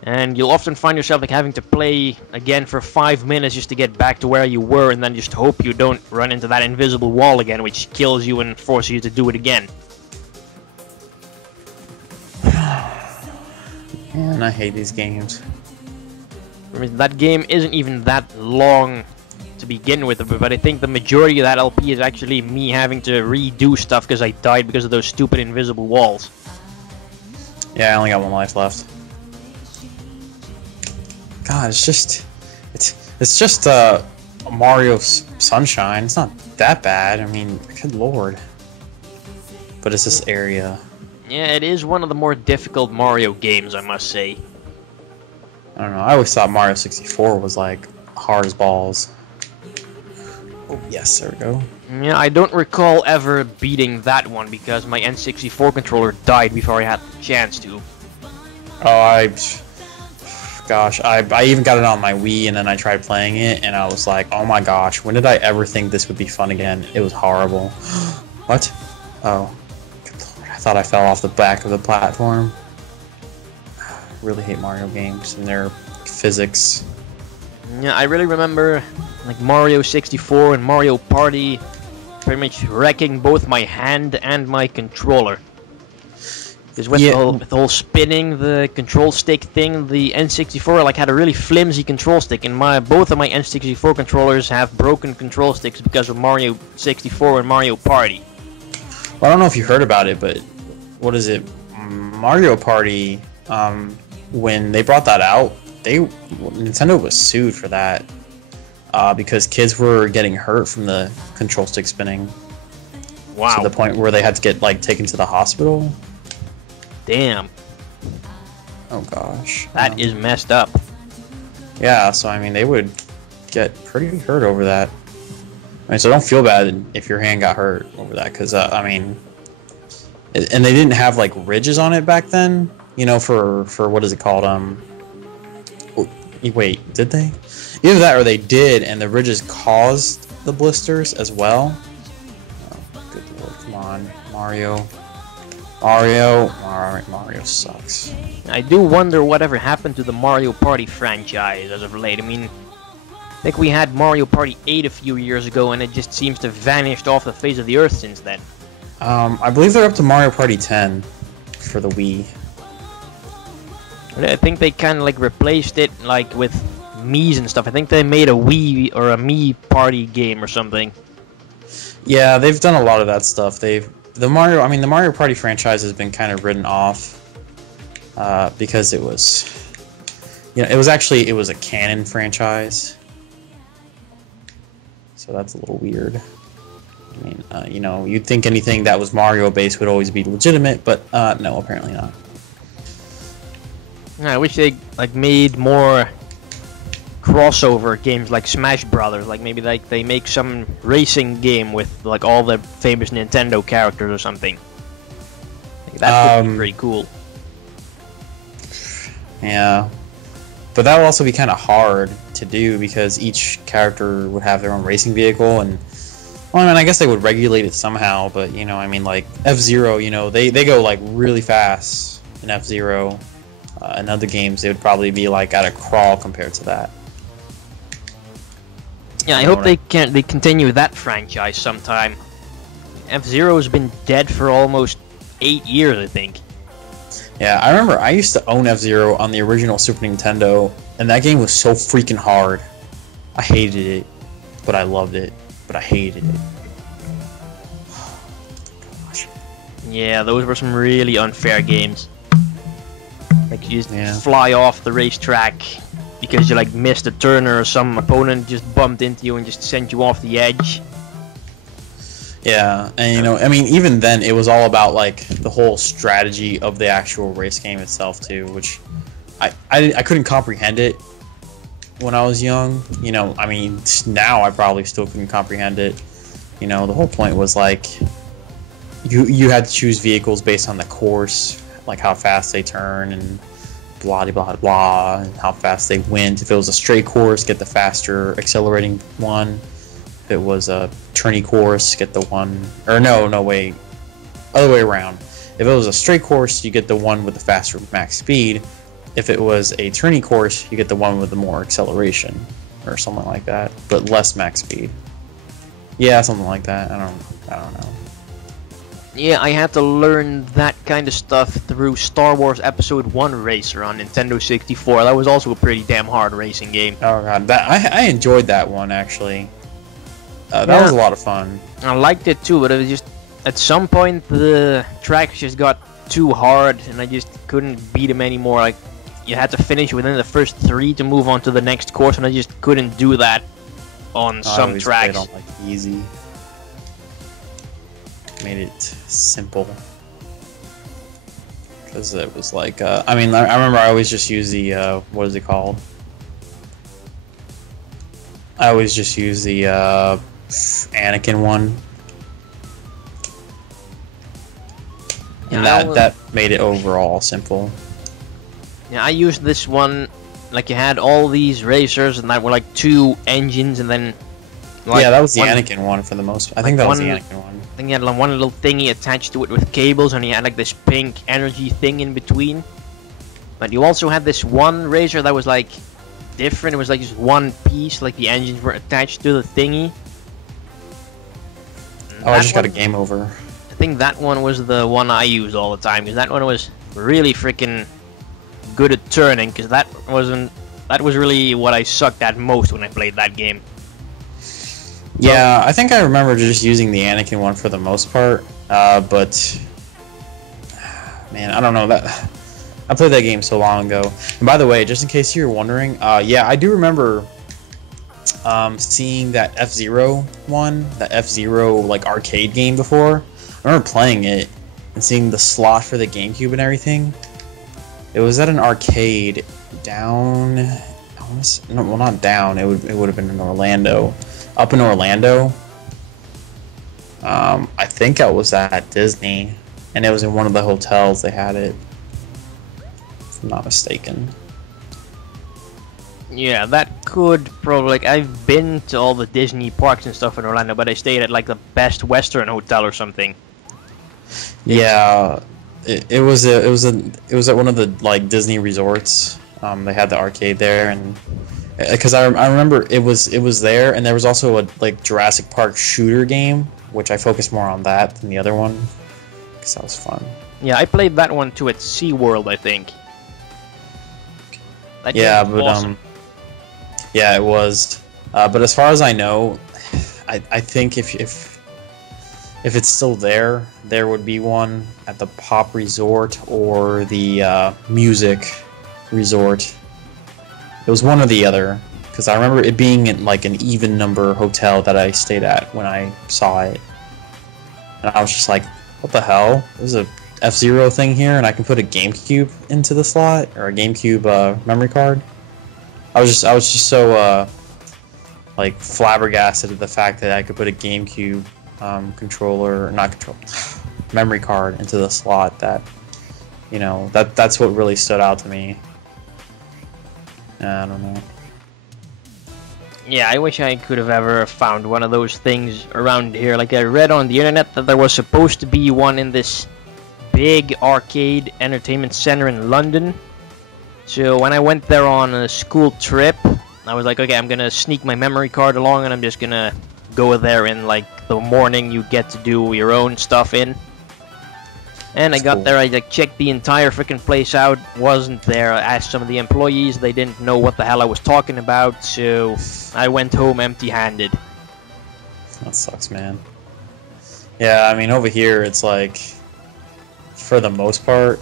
And you'll often find yourself like having to play again for 5 minutes just to get back to where you were, and then just hope you don't run into that invisible wall again, which kills you and forces you to do it again. Man, I hate these games. I mean, that game isn't even that long to begin with, but I think the majority of that LP is actually me having to redo stuff because I died because of those stupid invisible walls. Yeah, I only got 1 life left. God, it's just Mario Sunshine. It's not that bad. I mean, good lord. But it's this area. Yeah, it is one of the more difficult Mario games, I must say. I don't know. I always thought Mario 64 was like hard as balls. Oh yes, there we go. Yeah, I don't recall ever beating that one because my N64 controller died before I had the chance to. Oh, gosh, I even got it on my Wii, and then I tried playing it, and I was like, oh my gosh, when did I ever think this would be fun again? It was horrible. What? Oh, good lord, I thought I fell off the back of the platform. I really hate Mario games and their physics. Yeah, I really remember like Mario 64 and Mario Party pretty much wrecking both my hand and my controller. Because with, the whole spinning the control stick thing, the N64 like had a really flimsy control stick, and both of my N64 controllers have broken control sticks because of Mario 64 and Mario Party. Well, I don't know if you heard about it, but what is it? Mario Party, when they brought that out, Nintendo was sued for that because kids were getting hurt from the control stick spinning. Wow. To the point where they had to get like taken to the hospital. Damn. Oh gosh. That is messed up. Yeah, so I mean they would get pretty hurt over that. I mean, so don't feel bad if your hand got hurt over that, because I mean, and they didn't have like ridges on it back then. You know, for what is it called? Wait, did they? Either that or they did, and the ridges caused the blisters as well. Oh, good lord, come on, Mario. Mario sucks. I do wonder whatever happened to the Mario Party franchise as of late. I mean, I think we had Mario Party 8 a few years ago, and it just seems to have vanished off the face of the earth since then. I believe they're up to Mario Party 10 for the Wii. I think they kind of like replaced it like with Mii's and stuff. I think they made a Wii or a Mii party game or something. Yeah, they've done a lot of that stuff. The Mario Party franchise has been kind of written off because it was, it was a canon franchise. So that's a little weird. I mean, you'd think anything that was Mario based would always be legitimate, but no, apparently not. I wish they like made more crossover games like Smash Brothers. Like maybe like they make some racing game with like all the famous Nintendo characters or something. Like, that would be pretty cool. Yeah, but that would also be kind of hard to do because each character would have their own racing vehicle, and well, I mean, I guess they would regulate it somehow. But I mean, like F-Zero, they go like really fast in F-Zero. In other games, they would probably be like at a crawl compared to that. Yeah, I hope they continue that franchise sometime. F-Zero has been dead for almost 8 years, I think. Yeah, I remember I used to own F-Zero on the original Super Nintendo, and that game was so freaking hard. I hated it, but I loved it, but I hated it. Gosh. Yeah, those were some really unfair games. Like you just fly off the racetrack because you like missed a turn or some opponent just bumped into you and just sent you off the edge. Yeah, and I mean, even then, it was all about like the whole strategy of the actual race game itself too, which I couldn't comprehend it when I was young. I mean, now I probably still couldn't comprehend it. The whole point was like you had to choose vehicles based on the course, like how fast they turn and blah blah blah, and how fast they went. If it was a straight course, get the faster accelerating one. If it was a turny course, get the one, or no wait, other way around. If it was a straight course, you get the one with the faster max speed. If it was a turny course, you get the one with the more acceleration, or something like that, but less max speed. Yeah, something like that. I don't know. Yeah, I had to learn that kind of stuff through Star Wars Episode 1 Racer on Nintendo 64. That was also a pretty damn hard racing game. Oh god, I enjoyed that one actually. That was a lot of fun. I liked it too, but it was just at some point the tracks just got too hard and I just couldn't beat them anymore. Like you had to finish within the first 3 to move on to the next course, and I just couldn't do that on some tracks. I always played on like easy. Made it simple because it was like I mean, I remember I always just use the what is it called? I always just use the Anakin one, and that made it overall simple. Yeah, I used this one. Like you had all these racers, and that were like 2 engines, and then like yeah, that was the Anakin one for the most. I think that was the Anakin one. I think you had like one little thingy attached to it with cables, and you had like this pink energy thing in between. But you also had this one racer that was like different. It was like just one piece, like the engines were attached to the thingy. Oh, I just got a game over. I think that one was the one I used all the time, because that one was really freaking good at turning, because that was really what I sucked at most when I played that game. Yeah, I think I remember just using the Anakin one for the most part, but man, I don't know that. I played that game so long ago. And by the way, just in case you were wondering, yeah, I do remember seeing that F-Zero one, that F-Zero like arcade game before. I remember playing it and seeing the slot for the GameCube and everything. It was at an arcade down. No, well, not down. It would have been in Orlando, up in Orlando. I think I was at Disney, and it was in one of the hotels. They had it, if I'm not mistaken. Yeah, that could probably. Like, I've been to all the Disney parks and stuff in Orlando, but I stayed at like the Best Western Hotel or something. Yeah, it was at one of the like Disney resorts. They had the arcade there, and because I remember it was there, and there was also a like Jurassic Park shooter game, which I focused more on that than the other one, because that was fun. Yeah, I played that one too at SeaWorld, I think. That Yeah, game was but awesome. yeah, it was. But as far as I know, I think if it's still there, there would be one at the Pop Resort or the Music Resort. It was one or the other, because I remember it being in like an even number hotel that I stayed at when I saw it, and I was just like, "What the hell? There's a F-Zero thing here, and I can put a GameCube into the slot, or a GameCube memory card." I was just so like flabbergasted at the fact that I could put a GameCube memory card into the slot. That, you know, that's what really stood out to me. I don't know. Yeah, I wish I could have ever found one of those things around here. Like, I read on the internet that there was supposed to be one in this big arcade entertainment center in London. So when I went there on a school trip, I was like, okay, I'm gonna sneak my memory card along, and I'm just gonna go there in like the morning you get to do your own stuff in. And I got there, I like checked the entire freaking place out, wasn't there. I asked some of the employees, they didn't know what the hell I was talking about, so I went home empty-handed. That sucks, man. Yeah, I mean, over here, it's like, for the most part,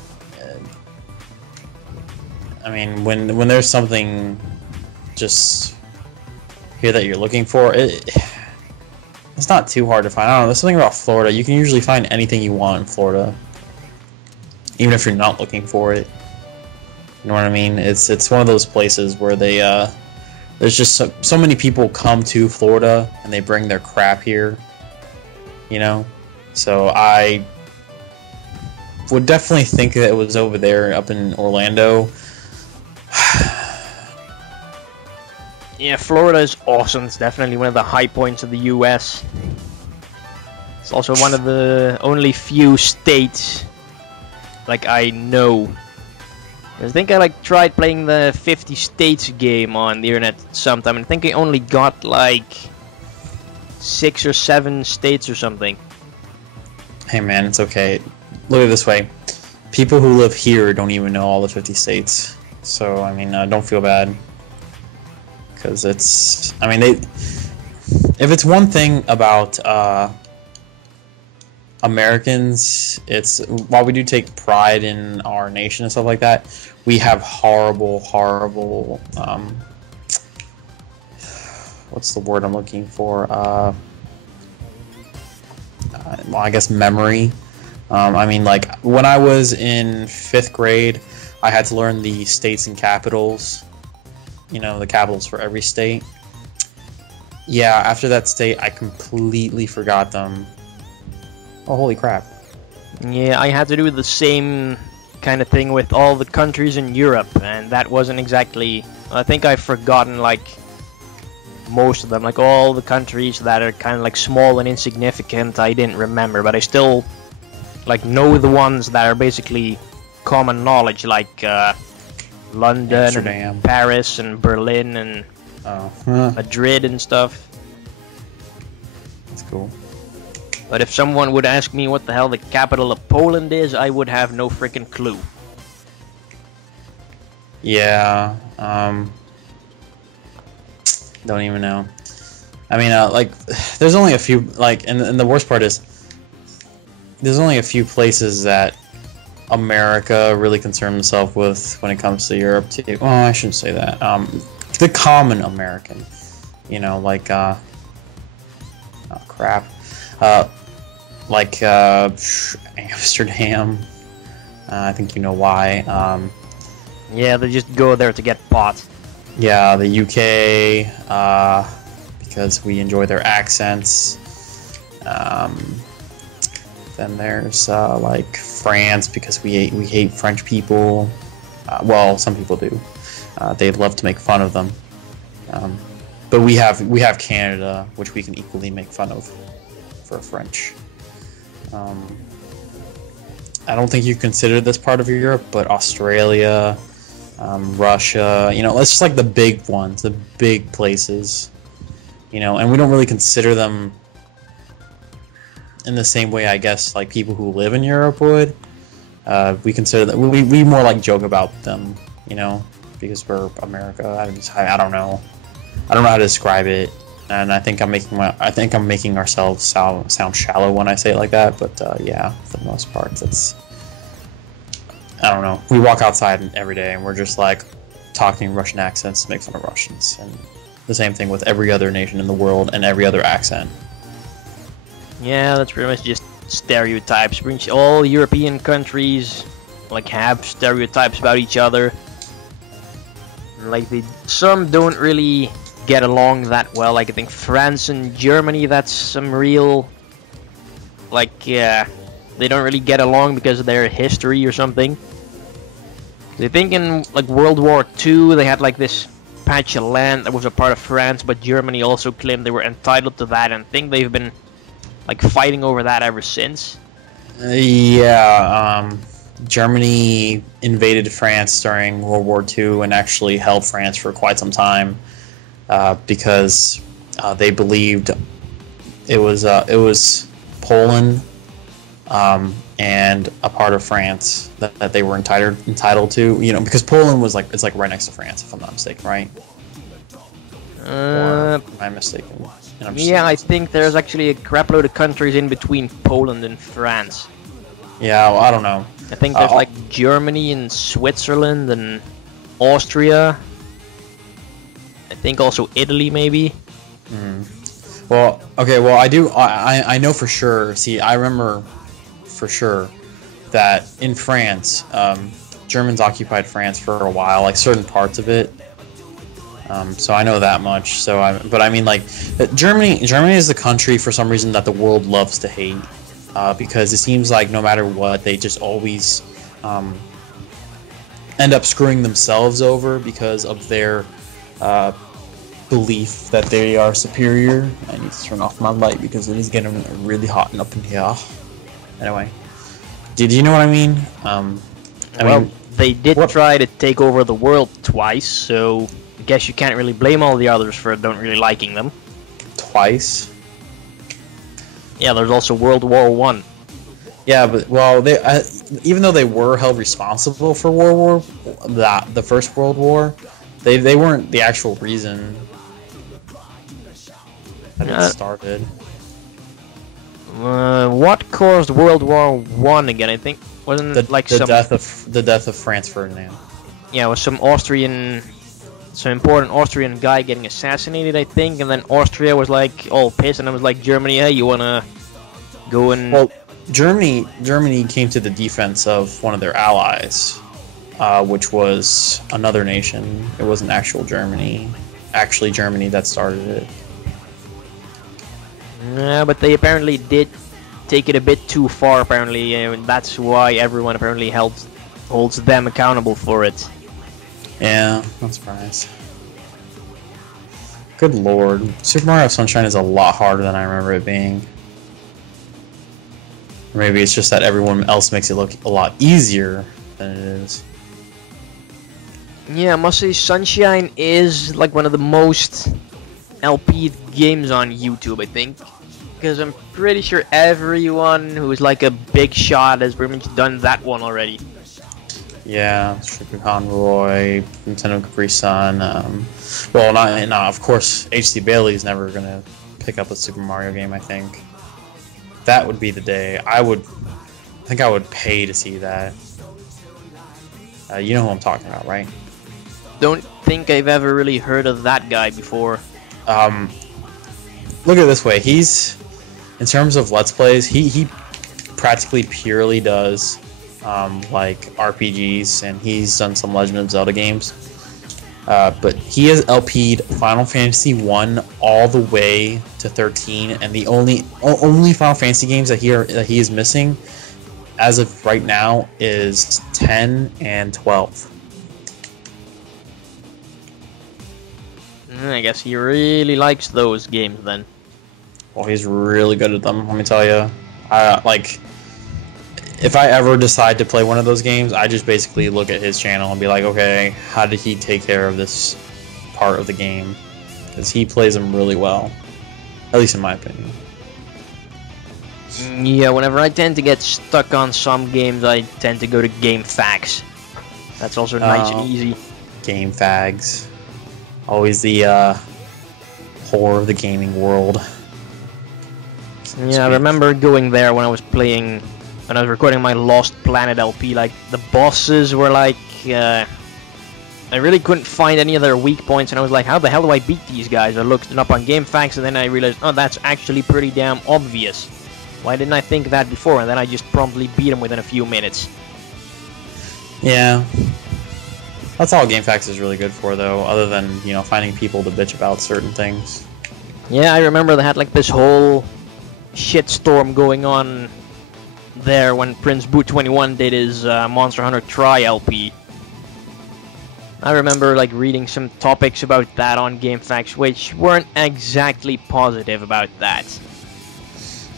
I mean, when there's something just here that you're looking for, it's not too hard to find. I don't know, there's something about Florida. You can usually find anything you want in Florida, even if you're not looking for it. You know what I mean? It's one of those places where they there's just so many people come to Florida and they bring their crap here. You know, so I would definitely think that it was over there up in Orlando. Yeah, Florida is awesome. It's definitely one of the high points of the US. It's also one of the only few states like I know. I think I like tried playing the 50 states game on the internet sometime, and I think I only got like 6 or 7 states or something. Hey man, it's okay. Look at it this way. People who live here don't even know all the 50 states. So, I mean, don't feel bad. Because it's... I mean, if it's one thing about Americans, it's... While we do take pride in our nation and stuff like that, we have horrible... what's the word I'm looking for? Well, I guess memory. I mean, like, when I was in 5th grade, I had to learn the states and capitals. You know, the capitals for every state. Yeah, after that state, I completely forgot them. Oh, holy crap. Yeah, I had to do the same kind of thing with all the countries in Europe, and that wasn't exactly... I think I've forgotten, like, most of them. Like, all the countries that are kind of, like, small and insignificant, I didn't remember, but I still, like, know the ones that are basically common knowledge, like, London, Amsterdam, and Paris, and Berlin, and Madrid and stuff. That's cool. But if someone would ask me what the hell the capital of Poland is, I would have no freaking clue. Yeah, don't even know. I mean, like, there's only a few, like, and the worst part is, there's only a few places that America really concerned themselves with when it comes to Europe too. Well, I shouldn't say that. The common American. You know, like oh crap, like Amsterdam. I think you know why. Yeah, they just go there to get pot. Yeah, the UK, because we enjoy their accents. Then there's like France, because we hate French people. Well, some people do. They love to make fun of them. But we have Canada, which we can equally make fun of for French. I don't think you consider this part of Europe, but Australia, Russia, you know, it's just like the big ones, the big places, you know, and we don't really consider them in the same way, I guess, like people who live in Europe would. We consider that we more like joke about them, you know, because we're America. I don't know how to describe it, and I think I'm making ourselves sound shallow when I say it like that. But yeah, for the most part, it's, I don't know. We walk outside every day and we're just like talking Russian accents to make fun of Russians, and the same thing with every other nation in the world and every other accent. Yeah, that's pretty much just stereotypes. Pretty much all European countries like have stereotypes about each other. Like some don't really get along that well. Like I think France and Germany, that's some real, like, yeah, they don't really get along because of their history or something. I think in like World War II they had like this patch of land that was a part of France, but Germany also claimed they were entitled to that, and I think they've been like fighting over that ever since. Yeah, Germany invaded France during World War II and actually held France for quite some time, because they believed it was Poland and a part of France that they were entitled to. You know, because Poland was like, it's like right next to France, if I'm not mistaken, right? Or am I mistaken? Yeah, I think there's actually a crapload of countries in between Poland and France. Yeah, well, I don't know. I think there's like Germany and Switzerland and Austria. I think also Italy, maybe. Well, okay, well, I know for sure. See, I remember for sure that in France, Germans occupied France for a while, like certain parts of it. So I know that much. But I mean, like, Germany is the country for some reason that the world loves to hate, because it seems like no matter what, they just always end up screwing themselves over because of their belief that they are superior. I need to turn off my light because it is getting really hot up in here. Anyway, did you know what I mean? I mean, they did try to take over the world twice, so I guess you can't really blame all the others for don't really liking them. Twice? Yeah, there's also World War I. Yeah, but well, they even though they were held responsible for the First World War, they weren't the actual reason that it started. What caused World War I again? I think wasn't it like the death of Franz Ferdinand? Yeah, it was some important Austrian guy getting assassinated, I think, and then Austria was like all pissed, and I was like, Germany, hey, you wanna go and... Well, Germany came to the defense of one of their allies, which was another nation. It wasn't actually Germany that started it. Yeah, but they apparently did take it a bit too far, apparently, and that's why everyone apparently holds them accountable for it. Yeah, not surprised. Good lord. Super Mario Sunshine is a lot harder than I remember it being. Or maybe it's just that everyone else makes it look a lot easier than it is. Yeah, I must say Sunshine is like one of the most LP'd games on YouTube, I think. Because I'm pretty sure everyone who's like a big shot has pretty much done that one already. Yeah, Strictly Conroy, Nintendo Capri Sun. Well, not of course. H.C. Bailey's never gonna pick up a Super Mario game. I think that would be the day. I think I would pay to see that. You know who I'm talking about, right? Don't think I've ever really heard of that guy before. Look at it this way. He's, in terms of Let's Plays, he practically purely does like RPGs, and he's done some Legend of Zelda games. But he has LP'd Final Fantasy 1 all the way to 13, and the only Final Fantasy games that he is missing as of right now is 10 and 12. I guess he really likes those games then. Well, he's really good at them, let me tell you. Like, if I ever decide to play one of those games, I just basically look at his channel and be like, okay, how did he take care of this part of the game? Because he plays them really well, at least in my opinion. Yeah, whenever I tend to get stuck on some games, I tend to go to Game Facts. That's also nice and easy. Game Fags. Always the whore of the gaming world. Yeah, I remember going there when I was playing, when I was recording my Lost Planet LP. Like, the bosses were like, I really couldn't find any of their weak points, and I was like, how the hell do I beat these guys? I looked it up on Game Facts, and then I realized, oh, that's actually pretty damn obvious. Why didn't I think of that before? And then I just promptly beat them within a few minutes. Yeah. That's all Game Facts is really good for, though, other than, you know, finding people to bitch about certain things. Yeah, I remember they had like this whole shitstorm going on there when Prince Boo21 did his Monster Hunter Tri LP. I remember like reading some topics about that on GameFAQs, which weren't exactly positive about that.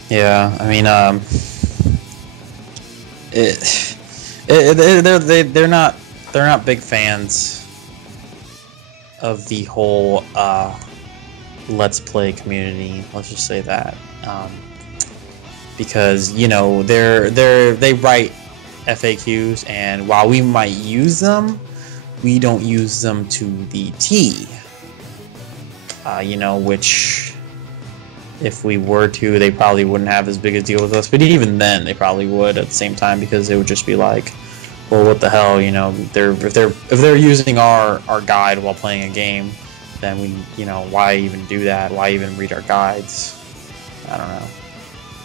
Yeah, I mean, they're not big fans of the whole Let's Play community. Let's just say that, because you know they write FAQs, and while we might use them, we don't use them to the T. You know, which if we were to, they probably wouldn't have as big a deal with us. But even then, they probably would at the same time, because it would just be like, well, what the hell, you know? If they're using our guide while playing a game, then we, you know, why even do that? Why even read our guides? I don't know.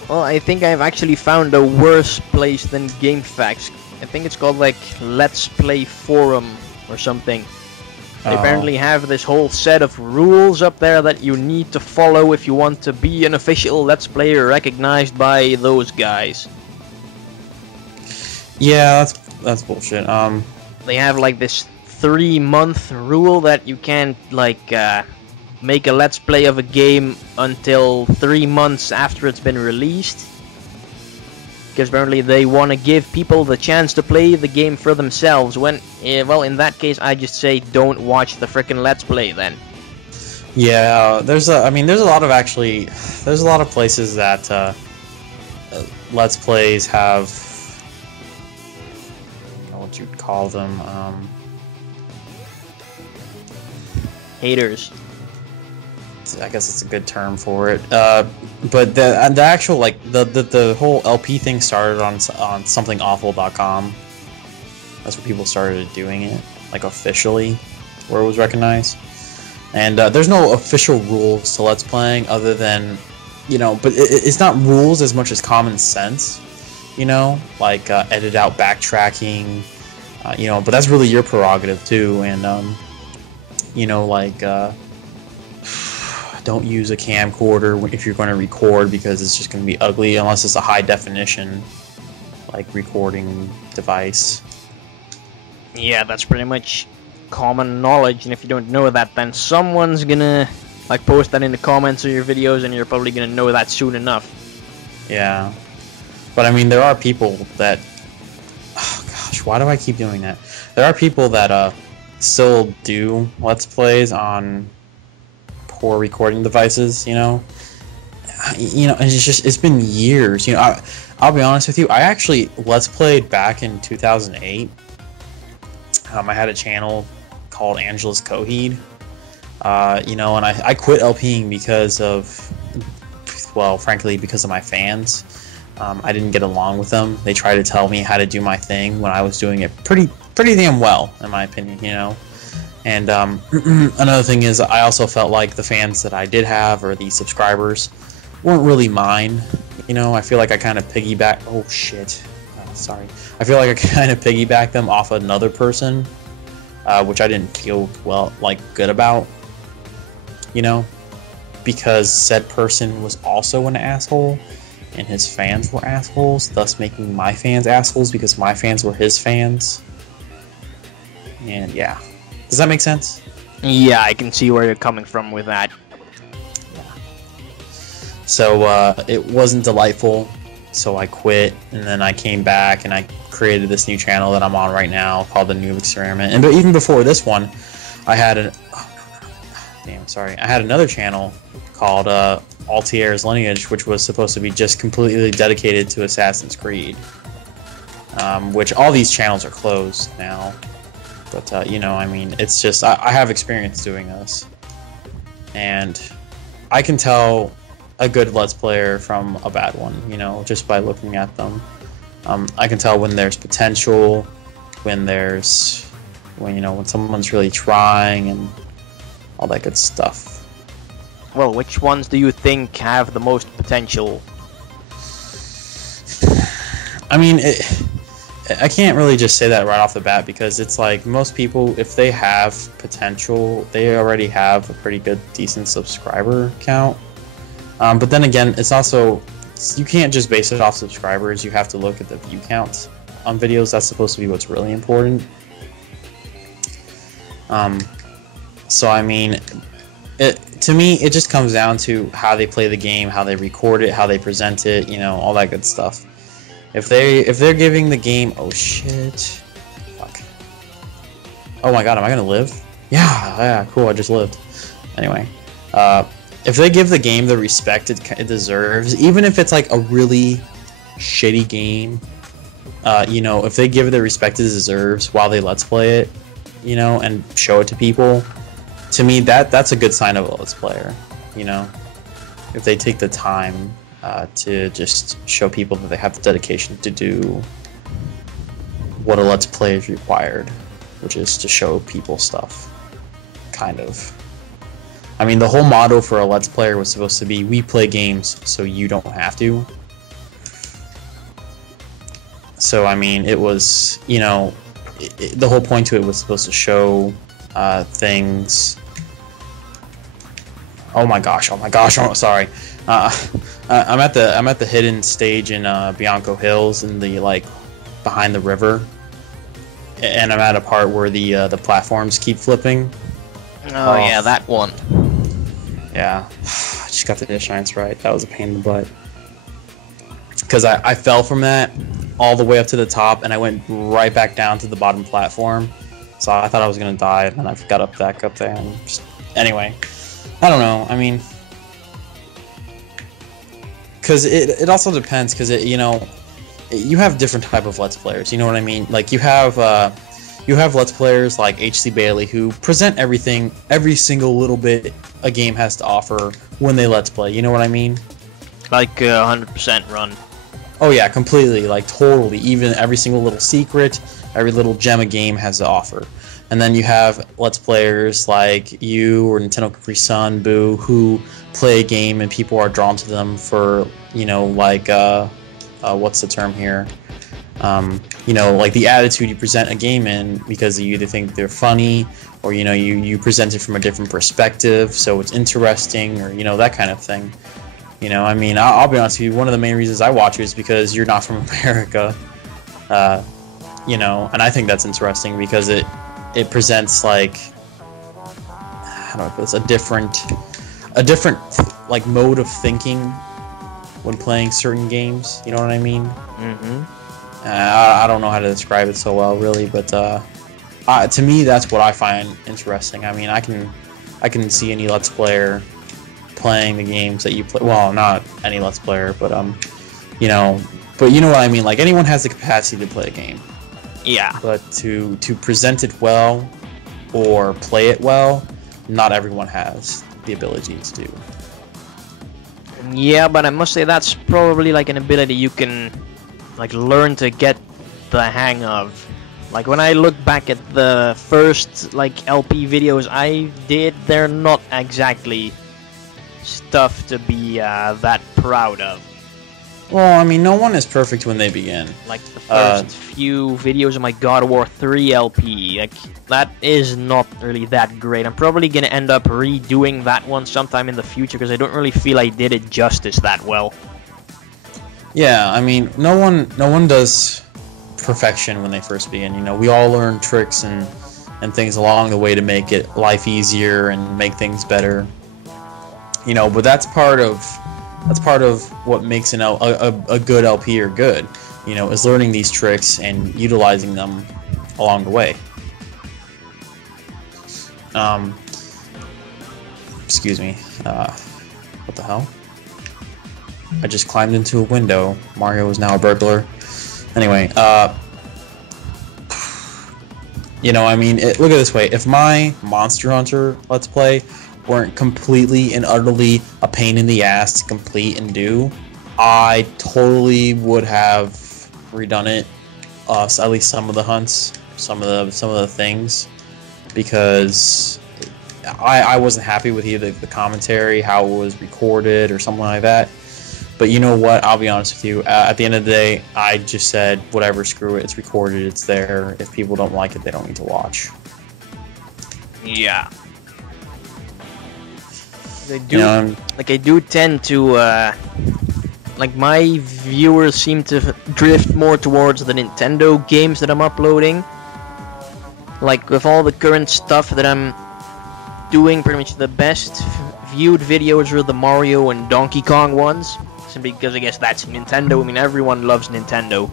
Well, I think I've actually found a worse place than GameFAQs. I think it's called like Let's Play Forum or something. They apparently have this whole set of rules up there that you need to follow if you want to be an official Let's Player recognized by those guys. Yeah, that's bullshit. They have like this 3-month rule that you can't like make a Let's Play of a game until 3 months after it's been released. Because apparently they want to give people the chance to play the game for themselves. When, well, in that case, I just say don't watch the frickin' Let's Play then. Yeah, there's a lot of places that Let's Plays have, I don't know what you'd call them, Haters. I guess it's a good term for it. But the actual, like, the whole LP thing started on somethingawful.com. That's where people started doing it, like, officially, where it was recognized. And there's no official rules to Let's Playing other than, you know, but it's not rules as much as common sense, you know, like edit out backtracking, you know, but that's really your prerogative too. And, you know, like, don't use a camcorder if you're going to record, because it's just going to be ugly unless it's a high definition like recording device. Yeah, that's pretty much common knowledge, and if you don't know that, then someone's gonna like post that in the comments of your videos, and you're probably gonna know that soon enough. Yeah, but I mean, there are people that, oh gosh, why do I keep doing that? There are people that still do Let's Plays on poor recording devices, you know, and it's been years, you know. I'll be honest with you, I actually Let's Played back in 2008. I had a channel called Angelus Coheed, you know, and I quit LPing because of, well, frankly, because of my fans. I didn't get along with them. They tried to tell me how to do my thing when I was doing it pretty damn well, in my opinion, you know. And another thing is, I also felt like the fans that I did have, or the subscribers, weren't really mine. You know, I feel like I kind of piggyback. Oh shit! Sorry. I feel like I kind of piggybacked them off another person, which I didn't feel good about. You know, because said person was also an asshole, and his fans were assholes, thus making my fans assholes because my fans were his fans. And yeah. Does that make sense? Yeah, I can see where you're coming from with that. Yeah. So it wasn't delightful, so I quit, and then I came back and I created this new channel that I'm on right now called The NoobExperiment. And even before this one, I had I had another channel called Altier's Lineage, which was supposed to be just completely dedicated to Assassin's Creed. Which all these channels are closed now. But, you know, I mean, it's just, I have experience doing this. And I can tell a good Let's Player from a bad one, you know, just by looking at them. I can tell when there's potential, when someone's really trying, and all that good stuff. Well, which ones do you think have the most potential? I mean, I can't really just say that right off the bat, because it's like most people, if they have potential, they already have a pretty good, decent subscriber count. But then again, it's also, you can't just base it off subscribers. You have to look at the view count on videos. That's supposed to be what's really important. So I mean, to me, it just comes down to how they play the game, how they record it, how they present it, you know, all that good stuff. If they're giving the game, oh shit, fuck. Oh my god, am I gonna live? Yeah, cool, I just lived. Anyway, if they give the game the respect it deserves, even if it's like a really shitty game, you know, if they give it the respect it deserves while they Let's Play it, you know, and show it to people, to me that's a good sign of a Let's Player, you know, if they take the time to just show people that they have the dedication to do what a Let's Play is required, which is to show people stuff, kind of. I mean, the whole motto for a Let's Player was supposed to be, we play games so you don't have to. So, I mean, it was, you know, the whole point to it was supposed to show things. Oh my gosh, oh, sorry. I'm at the hidden stage in Bianco Hills, in the, like, behind the river, and I'm at a part where the platforms keep flipping. Oh yeah, that one. Yeah, I just got the insurance right. That was a pain in the butt, because I fell from that all the way up to the top, and I went right back down to the bottom platform. So I thought I was gonna die, and then I got back up there, and just, anyway, I don't know. I mean, because it also depends, because you know, you have different type of Let's Players. You know what I mean? Like you have Let's Players like HC Bailey, who present everything, every single little bit a game has to offer when they Let's Play. You know what I mean? Like 100% run. Oh yeah, completely, like totally. Even every single little secret, every little gem a game has to offer. And then you have Let's Players like you or Nintendo Capri Sun, Boo, who play a game and people are drawn to them for, you know, like, what's the term here? You know, like the attitude you present a game in, because you either think they're funny, or, you know, you present it from a different perspective, so it's interesting, or, you know, that kind of thing. You know, I mean, I'll be honest with you, one of the main reasons I watch you is because you're not from America. You know, and I think that's interesting because it presents, like, how do I put this, a different like mode of thinking when playing certain games. You know what I mean? Mm-hmm. I don't know how to describe it so well, really, but to me, that's what I find interesting. I mean, I can see any Let's Player playing the games that you play. Well, not any Let's Player, but you know what I mean. Like, anyone has the capacity to play a game. Yeah. But to present it well or play it well, not everyone has the ability to do. Yeah, but I must say that's probably like an ability you can like learn to get the hang of. Like when I look back at the first like LP videos I did, they're not exactly stuff to be that proud of. Well, I mean, no one is perfect when they begin. Like the first few videos of my God of War 3 LP, like that is not really that great. I'm probably gonna end up redoing that one sometime in the future because I don't really feel I did it justice that well. Yeah, I mean, no one does perfection when they first begin. You know, we all learn tricks and things along the way to make it life easier and make things better. You know, but that's part of what makes a good LP or good. You know, is learning these tricks and utilizing them along the way. Excuse me. What the hell? I just climbed into a window. Mario is now a burglar. Anyway, you know, I mean, look at it this way. If my Monster Hunter Let's Play weren't completely and utterly a pain in the ass to complete and do, I totally would have redone it. At least some of the hunts, some of the things, because I wasn't happy with either the commentary, how it was recorded, or something like that. But you know what? I'll be honest with you. At the end of the day, I just said, whatever, screw it. It's recorded. It's there. If people don't like it, they don't need to watch. Yeah. I do, I do tend to, like, my viewers seem to drift more towards the Nintendo games that I'm uploading. Like, with all the current stuff that I'm doing, pretty much the best viewed videos are the Mario and Donkey Kong ones. Simply because I guess that's Nintendo. I mean, everyone loves Nintendo.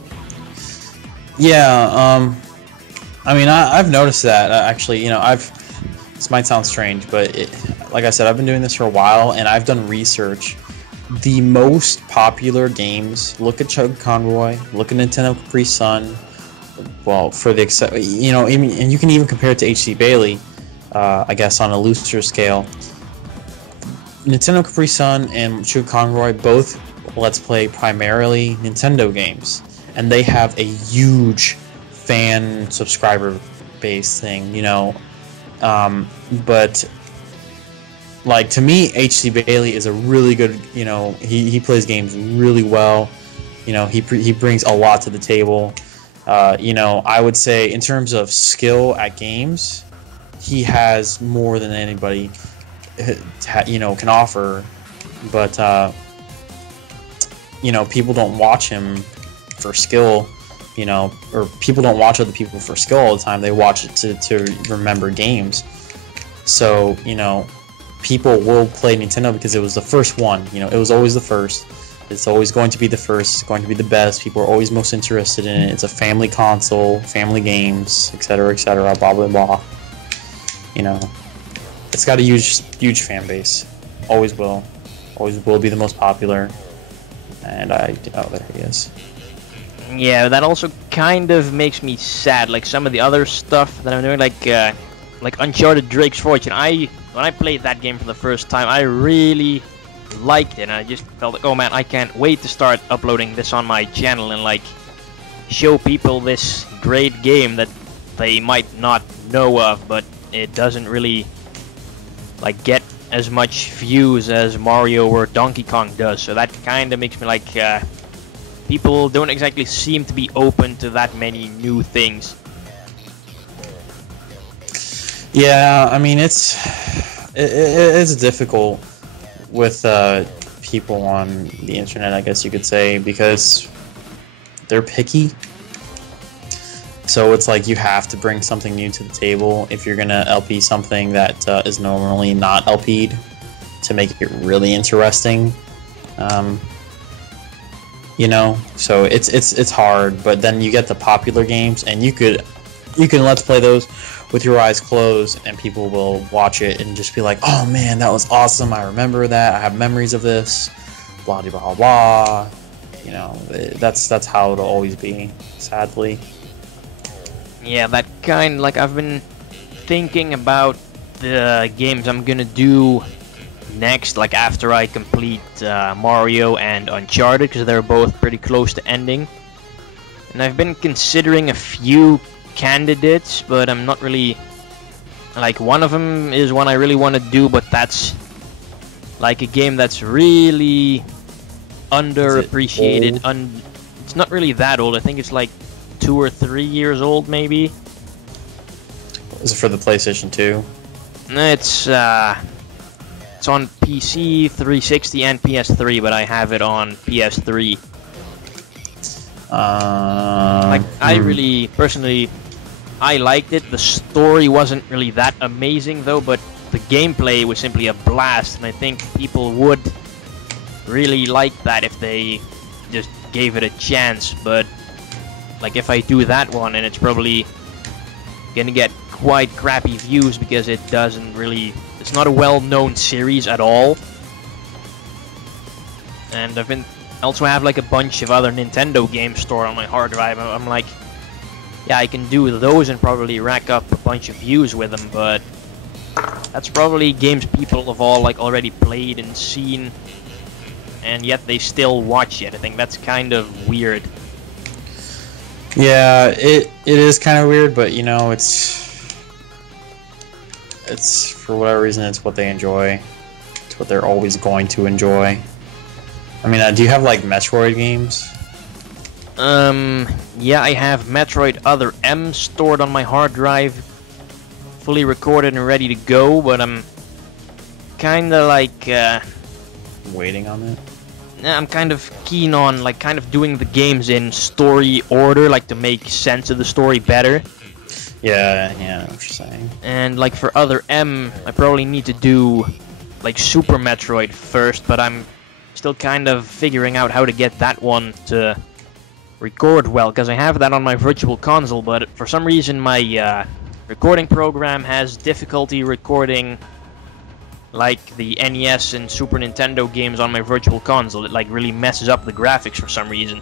Yeah, I mean, I've noticed that, actually. You know, this might sound strange, but like I said, I've been doing this for a while, and I've done research. The most popular games, look at Chug Conroy, look at Nintendo Capri Sun, well, for the, you know, and you can even compare it to HC Bailey, I guess on a looser scale. Nintendo Capri Sun and Chug Conroy both Let's Play primarily Nintendo games, and they have a huge fan subscriber base thing, you know. But like, to me, HC Bailey is a really good, you know, he plays games really well. You know, he brings a lot to the table. You know, I would say in terms of skill at games, he has more than anybody, you know, can offer. But you know, people don't watch him for skill, you know, or people don't watch other people for skill all the time. They watch it to remember games. So, you know, people will play Nintendo because it was the first one. You know, it was always the first. It's always going to be the first. It's going to be the best. People are always most interested in it. It's a family console, family games, etc., etc., blah, blah, blah. You know, it's got a huge fan base. Always will. Always will be the most popular. And oh, there he is. Yeah, that also kind of makes me sad. Like some of the other stuff that I'm doing, like Uncharted Drake's Fortune. When I played that game for the first time, I really liked it, and I just felt like, oh man, I can't wait to start uploading this on my channel and like show people this great game that they might not know of, but it doesn't really like get as much views as Mario or Donkey Kong does. So that kind of makes me like, people don't exactly seem to be open to that many new things. Yeah, I mean, it's difficult with people on the internet, I guess you could say, because they're picky. So it's like you have to bring something new to the table if you're gonna LP something that is normally not LP'd to make it really interesting. You know, so it's hard. But then you get the popular games, and you can Let's Play those with your eyes closed, and people will watch it and just be like, "Oh man, that was awesome! I remember that. I have memories of this." Blah blah blah blah. You know, that's how it'll always be, sadly. Yeah, that kind, like, I've been thinking about the games I'm gonna do next, like after I complete Mario and Uncharted, because they're both pretty close to ending. And I've been considering a few candidates, but I'm not really like, one of them is one I really want to do, but that's like a game that's really underappreciated. It's not really that old. I think it's like 2 or 3 years old, maybe. Is it for the PlayStation 2? It's on PC, 360, and PS3, but I have it on PS3. Like, I really, personally, I liked it. The story wasn't really that amazing, though, but the gameplay was simply a blast, and I think people would really like that if they just gave it a chance. But, like, if I do that one, and it's probably gonna get quite crappy views because it doesn't really... It's not a well-known series at all. And I also have like a bunch of other Nintendo games stored on my hard drive. I'm like, yeah, I can do those and probably rack up a bunch of views with them, but that's probably games people have all like already played and seen, and yet they still watch it. I think that's kind of weird. Yeah, it is kind of weird, but you know, it's for whatever reason, it's what they enjoy. It's what they're always going to enjoy. I mean, do you have like Metroid games? Yeah, I have Metroid Other M stored on my hard drive, fully recorded and ready to go, but I'm kinda like, waiting on it? I'm kind of keen on, like, kind of doing the games in story order, like, to make sense of the story better. Yeah, I know what you're saying. And, like, for Other M, I probably need to do, like, Super Metroid first, but I'm still kind of figuring out how to get that one to record well, because I have that on my virtual console, but for some reason my recording program has difficulty recording like the NES and Super Nintendo games on my virtual console. It like really messes up the graphics for some reason.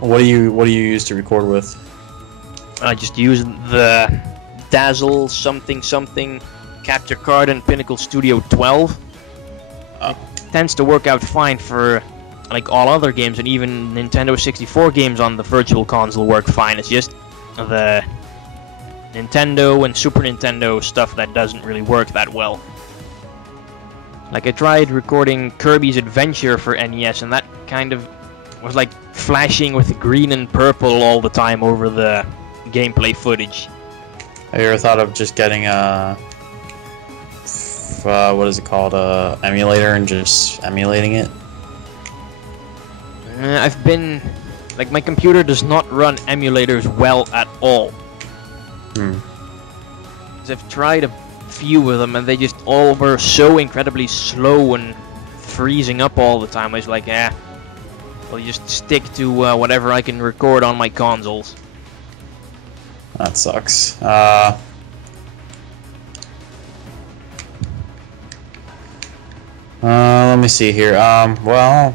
What do you use to record with? I just use the Dazzle something capture card and Pinnacle Studio 12. Oh. It tends to work out fine for like all other games, and even Nintendo 64 games on the virtual console work fine. It's just the Nintendo and Super Nintendo stuff that doesn't really work that well. Like, I tried recording Kirby's Adventure for NES, and that kind of was like flashing with green and purple all the time over the gameplay footage. Have you ever thought of just getting a what is it called, emulator, and just emulating it? I've been like, my computer does not run emulators well at all. 'Cause I've tried a few of them and they just all were so incredibly slow and freezing up all the time. I was like, well, just stick to whatever I can record on my consoles. That sucks. Let me see here. Well,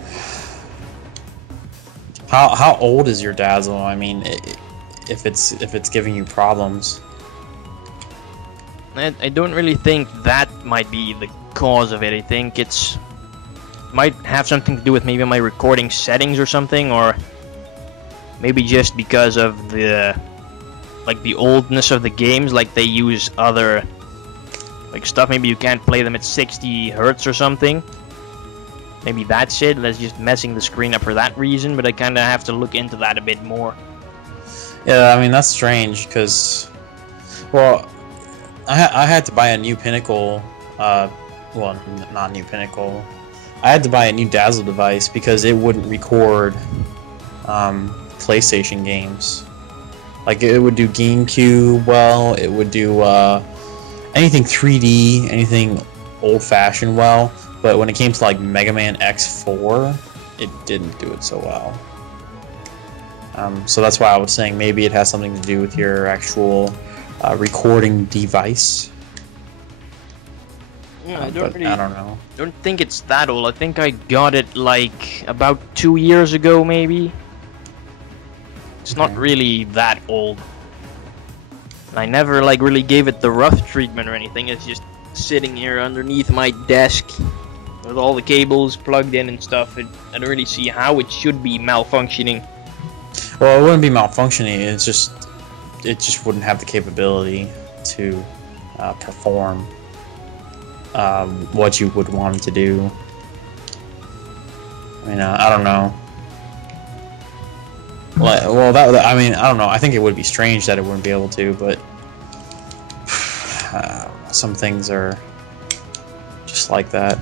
how old is your Dazzle? I mean, if it's giving you problems. I don't really think that might be the cause of it. I think it's might have something to do with maybe my recording settings or something, or maybe just because of the the oldness of the games. Like, they use other like stuff. Maybe you can't play them at 60 hertz or something. Maybe that's it. That's just messing the screen up for that reason. But I kind of have to look into that a bit more. Yeah, I mean, that's strange because, well, I had to buy a new Pinnacle, well, not new Pinnacle. I had to buy a new Dazzle device because it wouldn't record PlayStation games. Like, it would do GameCube well, it would do anything 3D, anything old-fashioned well, but when it came to like Mega Man X4, it didn't do it so well. So that's why I was saying maybe it has something to do with your actual recording device. Yeah, I don't know. Don't think it's that old. I think I got it like about 2 years ago, maybe. It's not really that old. And I never like really gave it the rough treatment or anything. It's just sitting here underneath my desk with all the cables plugged in and stuff. I don't really see how it should be malfunctioning. Well, it wouldn't be malfunctioning. It's just it just wouldn't have the capability to perform what you would want it to do. I mean, I don't know. Well, I mean, I don't know. I think it would be strange that it wouldn't be able to, but some things are just like that.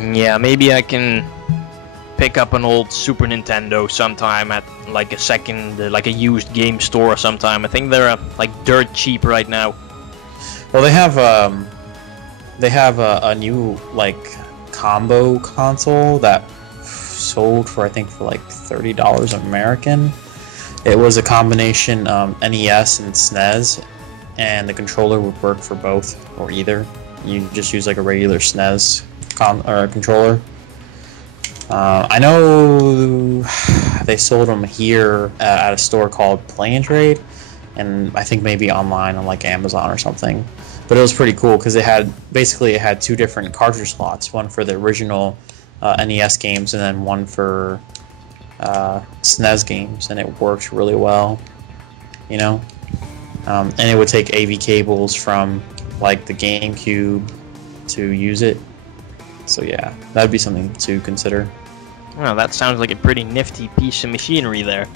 Yeah, maybe I can pick up an old Super Nintendo sometime at like like a used game store sometime. I think they're like dirt cheap right now. Well, they have a new like combo console that sold for, I think, for like $30 American. It was a combination NES and SNES, and the controller would work for both or either. You just use like a regular SNES controller. I know they sold them here at a store called Play and Trade, and I think maybe online on like Amazon or something. But it was pretty cool because it had two different cartridge slots, one for the original NES games and then one for SNES games, and it worked really well, you know. And it would take AV cables from like the GameCube to use it. So yeah, that'd be something to consider. Well, that sounds like a pretty nifty piece of machinery there.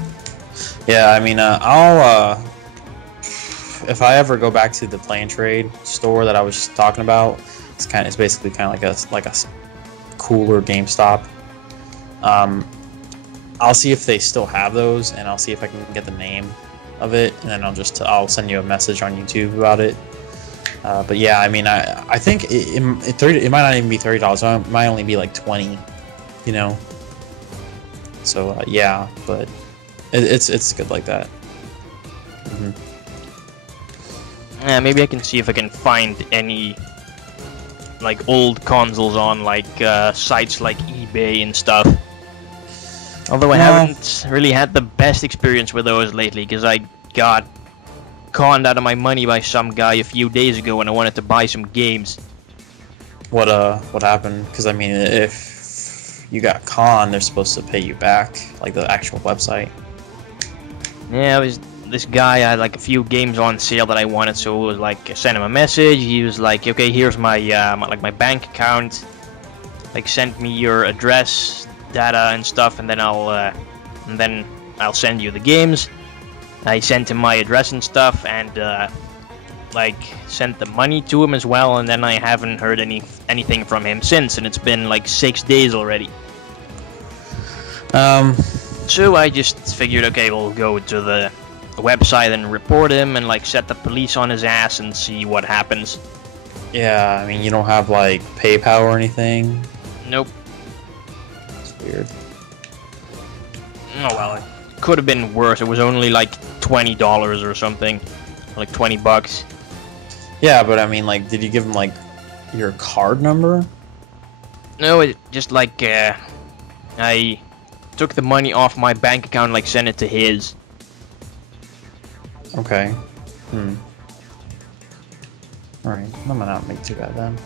Yeah, I mean, I'll if I ever go back to the Play and Trade store that I was just talking about, it's basically kind of like a cooler GameStop. I'll see if they still have those, and I'll see if I can get the name of it, and then I'll send you a message on YouTube about it. But yeah, I mean, I think it might not even be $30. It might only be like 20, you know. So yeah, but it's good like that. Mm-hmm. Yeah, maybe I can see if I can find any like old consoles on like sites like eBay and stuff. Although I haven't really had the best experience with those lately, because I got conned out of my money by some guy a few days ago when I wanted to buy some games. What happened? Because I mean, if you got conned, they're supposed to pay you back, like the actual website. Yeah, it was this guy. I had like a few games on sale that I wanted, so it was like I sent him a message. He was like, "Okay, here's my my bank account. Like, send me your address, data, and stuff, and then I'll send you the games." I sent him my address and stuff, and like sent the money to him as well. And then I haven't heard anything from him since, and it's been like 6 days already. So I just figured, okay, we'll go to the website and report him and like set the police on his ass and see what happens. Yeah, I mean, you don't have like PayPal or anything? Nope. It's weird. Oh well, it could have been worse. It was only like $20 or something, like 20 bucks. Yeah, but I mean, like, did you give him like your card number? No, it just like I took the money off my bank account and like sent it to his. Okay. Alright, that might not make too bad then.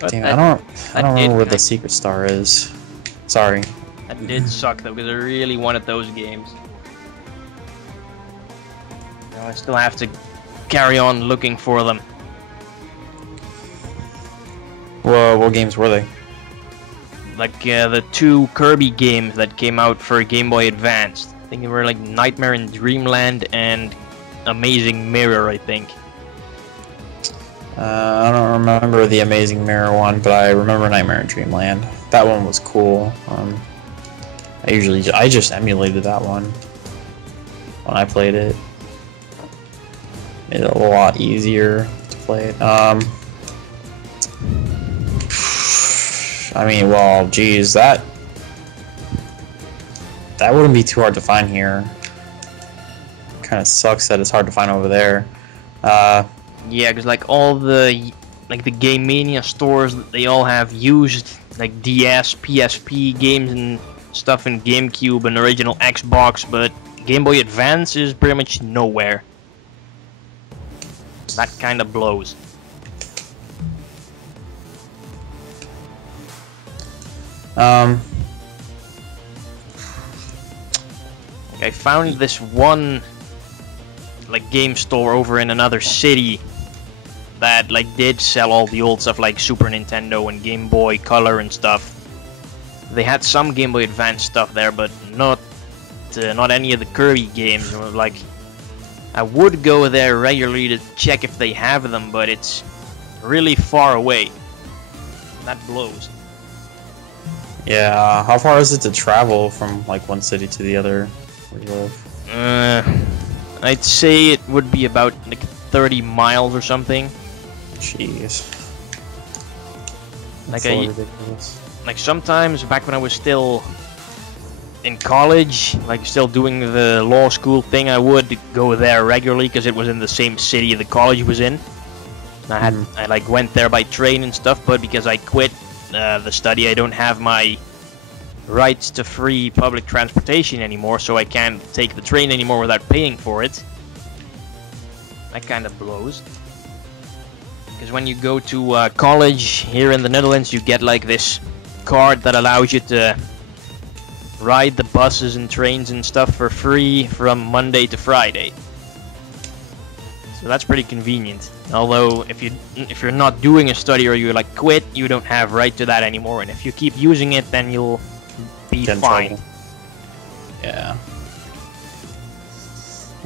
But damn, I don't remember what the secret star is. Sorry. That did suck though, because I really wanted those games. Now I still have to carry on looking for them. Well, what games were they? Like the 2 Kirby games that came out for Game Boy Advance. I think they were like Nightmare in Dreamland and Amazing Mirror, I think. I don't remember the Amazing Mirror one, but I remember Nightmare in Dreamland. That one was cool. I just emulated that one when I played it. Made it a lot easier to play it. I mean, well, geez, that wouldn't be too hard to find here. Kind of sucks that it's hard to find over there. Yeah, because like all the the Game Mania stores, they all have used like DS, PSP games and stuff in GameCube and original Xbox, but Game Boy Advance is pretty much nowhere. That kind of blows. I found this one like game store over in another city that like did sell all the old stuff like Super Nintendo and Game Boy Color and stuff. They had some Game Boy Advance stuff there, but not any of the Kirby games. Like, I would go there regularly to check if they have them, but it's really far away. That blows. Yeah, how far is it to travel from like one city to the other where you live? I'd say it would be about like 30 miles or something. Jeez. Like That's so ridiculous. Like sometimes back when I was still in college, like still doing the law school thing, I would go there regularly because it was in the same city the college was in. I like went there by train and stuff, but because I quit the study, I don't have my rights to free public transportation anymore, so I can't take the train anymore without paying for it. That kind of blows. Because when you go to college here in the Netherlands, you get like this card that allows you to ride the buses and trains and stuff for free from Monday to Friday. So that's pretty convenient. Although if you're not doing a study or you like quit, you don't have right to that anymore. And if you keep using it, then you'll be fine. Yeah.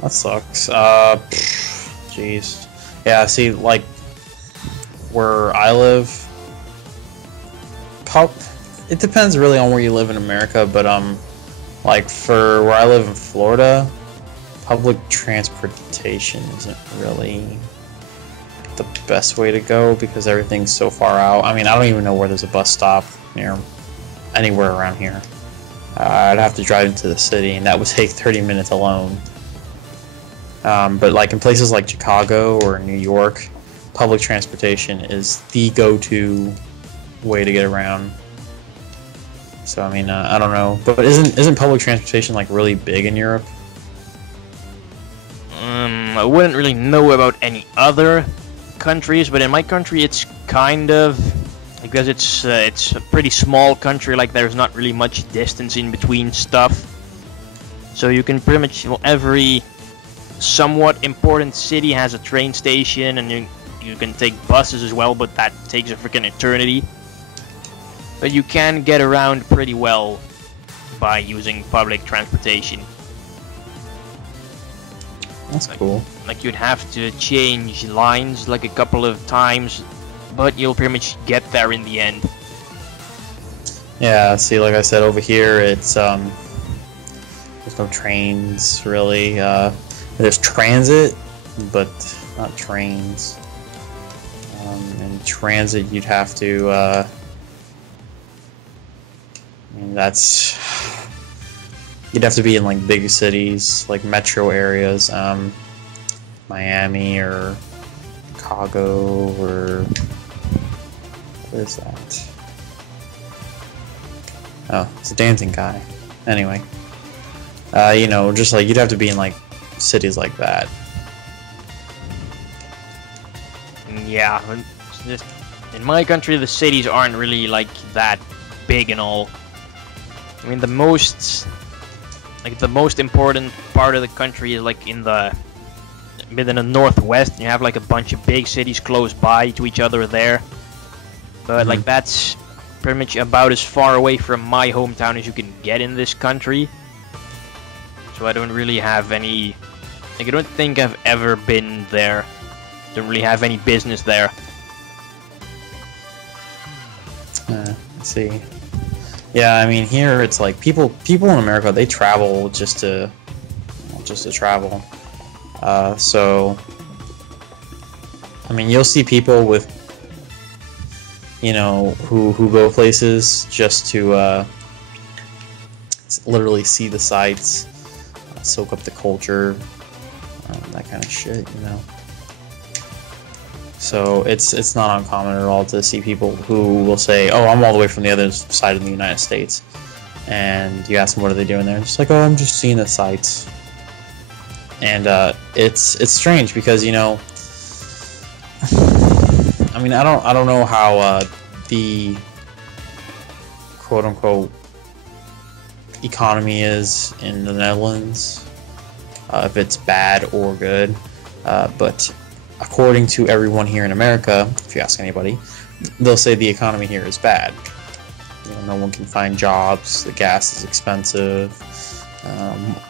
That sucks. Jeez. Yeah. See, like where I live, it depends really on where you live in America, but like for where I live in Florida, public transportation isn't really the best way to go because everything's so far out. I mean, I don't even know where there's a bus stop near anywhere around here. I'd have to drive into the city, and that would take 30 minutes alone. But like in places like Chicago or New York, public transportation is the go-to way to get around. So I mean, I don't know, but isn't public transportation like really big in Europe? I wouldn't really know about any other countries, but in my country it's kind of, because it's a pretty small country, like there's not really much distance in between stuff. So you can pretty much, well, every somewhat important city has a train station, and you can take buses as well, but that takes a freaking eternity. But you can get around pretty well by using public transportation. That's cool. Like you'd have to change lines like a couple of times, but you'll pretty much get there in the end. Yeah, see, like I said, over here it's there's no trains really. There's transit, but not trains. And transit, you'd have to. I mean, you'd have to be in like big cities, like metro areas, Miami or Chicago or what is that? Oh, it's a dancing guy. Anyway, you know, just like you'd have to be in like cities like that. Yeah, just in my country, the cities aren't really like that big and all. I mean, the most important part of the country is like in the northwest, and you have like a bunch of big cities close by to each other there. But like that's pretty much about as far away from my hometown as you can get in this country. So I don't really have any, like I don't think I've ever been there. Don't really have any business there. Let's see. Yeah, I mean here it's like people in America, they travel just to travel. So I mean you'll see people with, you know, who go places just to literally see the sights, soak up the culture, that kind of shit, you know. So it's not uncommon at all to see people who will say, "Oh, I'm all the way from the other side of the United States," and you ask them what are they doing there, and it's like, "Oh, I'm just seeing the sights." And it's strange because, you know, I mean, I don't know how the quote unquote economy is in the Netherlands, if it's bad or good. But according to everyone here in America, if you ask anybody, they'll say the economy here is bad. You know, no one can find jobs, the gas is expensive,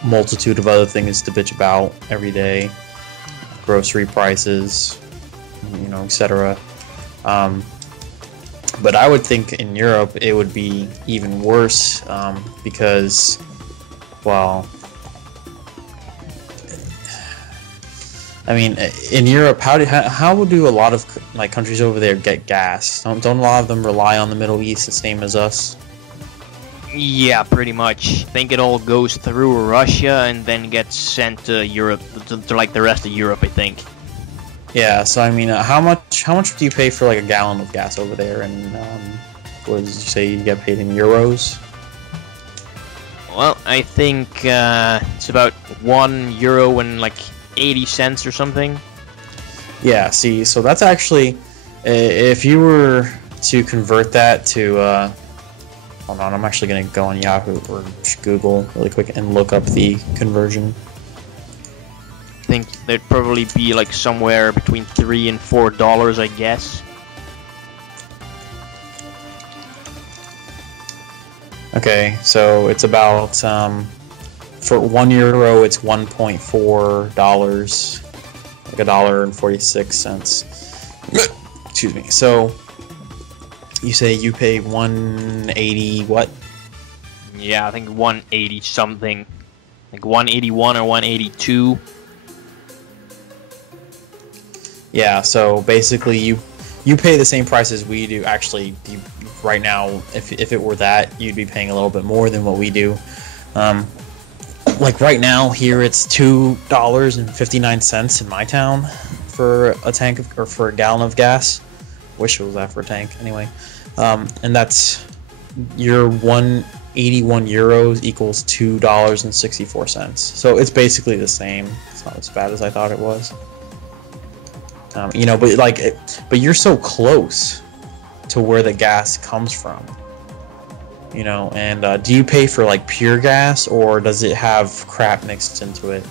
multitude of other things to bitch about every day, grocery prices, you know, etc. But I would think in Europe it would be even worse, because, well, I mean, in Europe, how do a lot of like countries over there get gas? Don't a lot of them rely on the Middle East the same as us? Yeah, pretty much. I think it all goes through Russia and then gets sent to Europe, to like the rest of Europe, I think. Yeah, so I mean, how much do you pay for like a gallon of gas over there? And what did you say you get paid in euros? Well, I think it's about €1 and like 80 cents or something. Yeah, see, so that's actually, if you were to convert that to, hold on, I'm actually going to go on Yahoo or Google really quick and look up the conversion. I think there'd probably be like somewhere between $3 and $4, I guess. Okay, so it's about, for €1, it's $1.4, like $1.46. Excuse me. So you say you pay 180 what? Yeah, I think 180 something, like 181 or 182. Yeah, so basically you pay the same price as we do. Actually, right now, if it were that, you'd be paying a little bit more than what we do. Like right now here, it's $2.59 in my town for a tank or for a gallon of gas. Wish it was that for a tank anyway. And that's your 181 euros equals $2.64. So it's basically the same. It's not as bad as I thought it was. You know, but like, but you're so close to where the gas comes from. You know, and do you pay for like pure gas, or does it have crap mixed into it?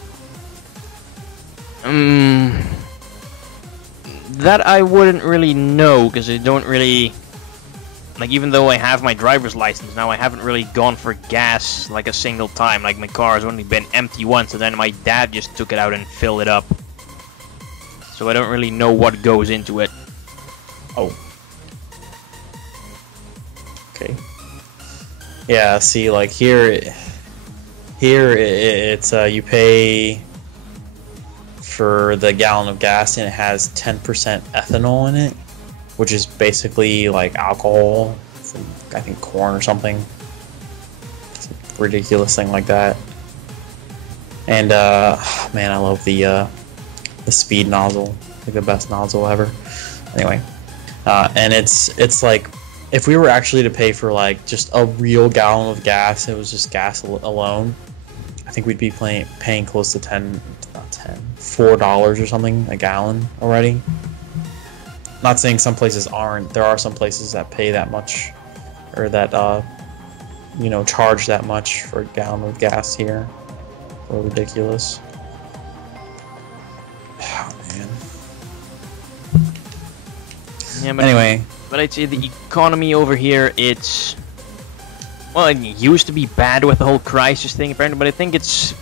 That I wouldn't really know, because I don't really, like, even though I have my driver's license now, I haven't really gone for gas like a single time. Like, my car has only been empty once, and then my dad just took it out and filled it up. So I don't really know what goes into it. Oh. Okay. Yeah, see, like here it's you pay for the gallon of gas and it has 10% ethanol in it, which is basically like alcohol from, I think, corn or something. It's a ridiculous thing like that. And man, I love the speed nozzle, like the best nozzle ever. Anyway, and it's like, if we were actually to pay for like just a real gallon of gas, it was just gas alone, I think we'd be paying close to $4 or something a gallon already. Not saying some places aren't. There are some places that pay that much, or that you know, charge that much for a gallon of gas here. So ridiculous. Oh man. Yeah, Anyway. But I'd say the economy over here, it's, well, it used to be bad with the whole crisis thing apparently, but I think it's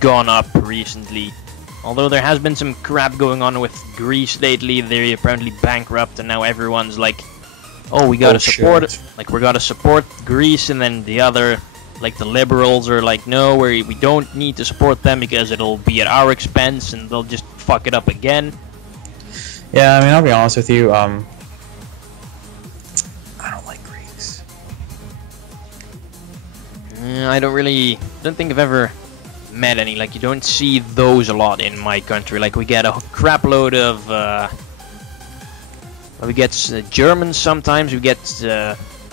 gone up recently. Although there has been some crap going on with Greece lately. They're apparently bankrupt, and now everyone's like, oh, we gotta support it. Like, we gotta support Greece, and then the other, like the liberals, are like, no, we don't need to support them because it'll be at our expense, and they'll just fuck it up again. Yeah, I mean, I'll be honest with you, I don't like Greeks. I don't think I've ever met any. Like, you don't see those a lot in my country. Like, we get a crap load of we get Germans sometimes, we get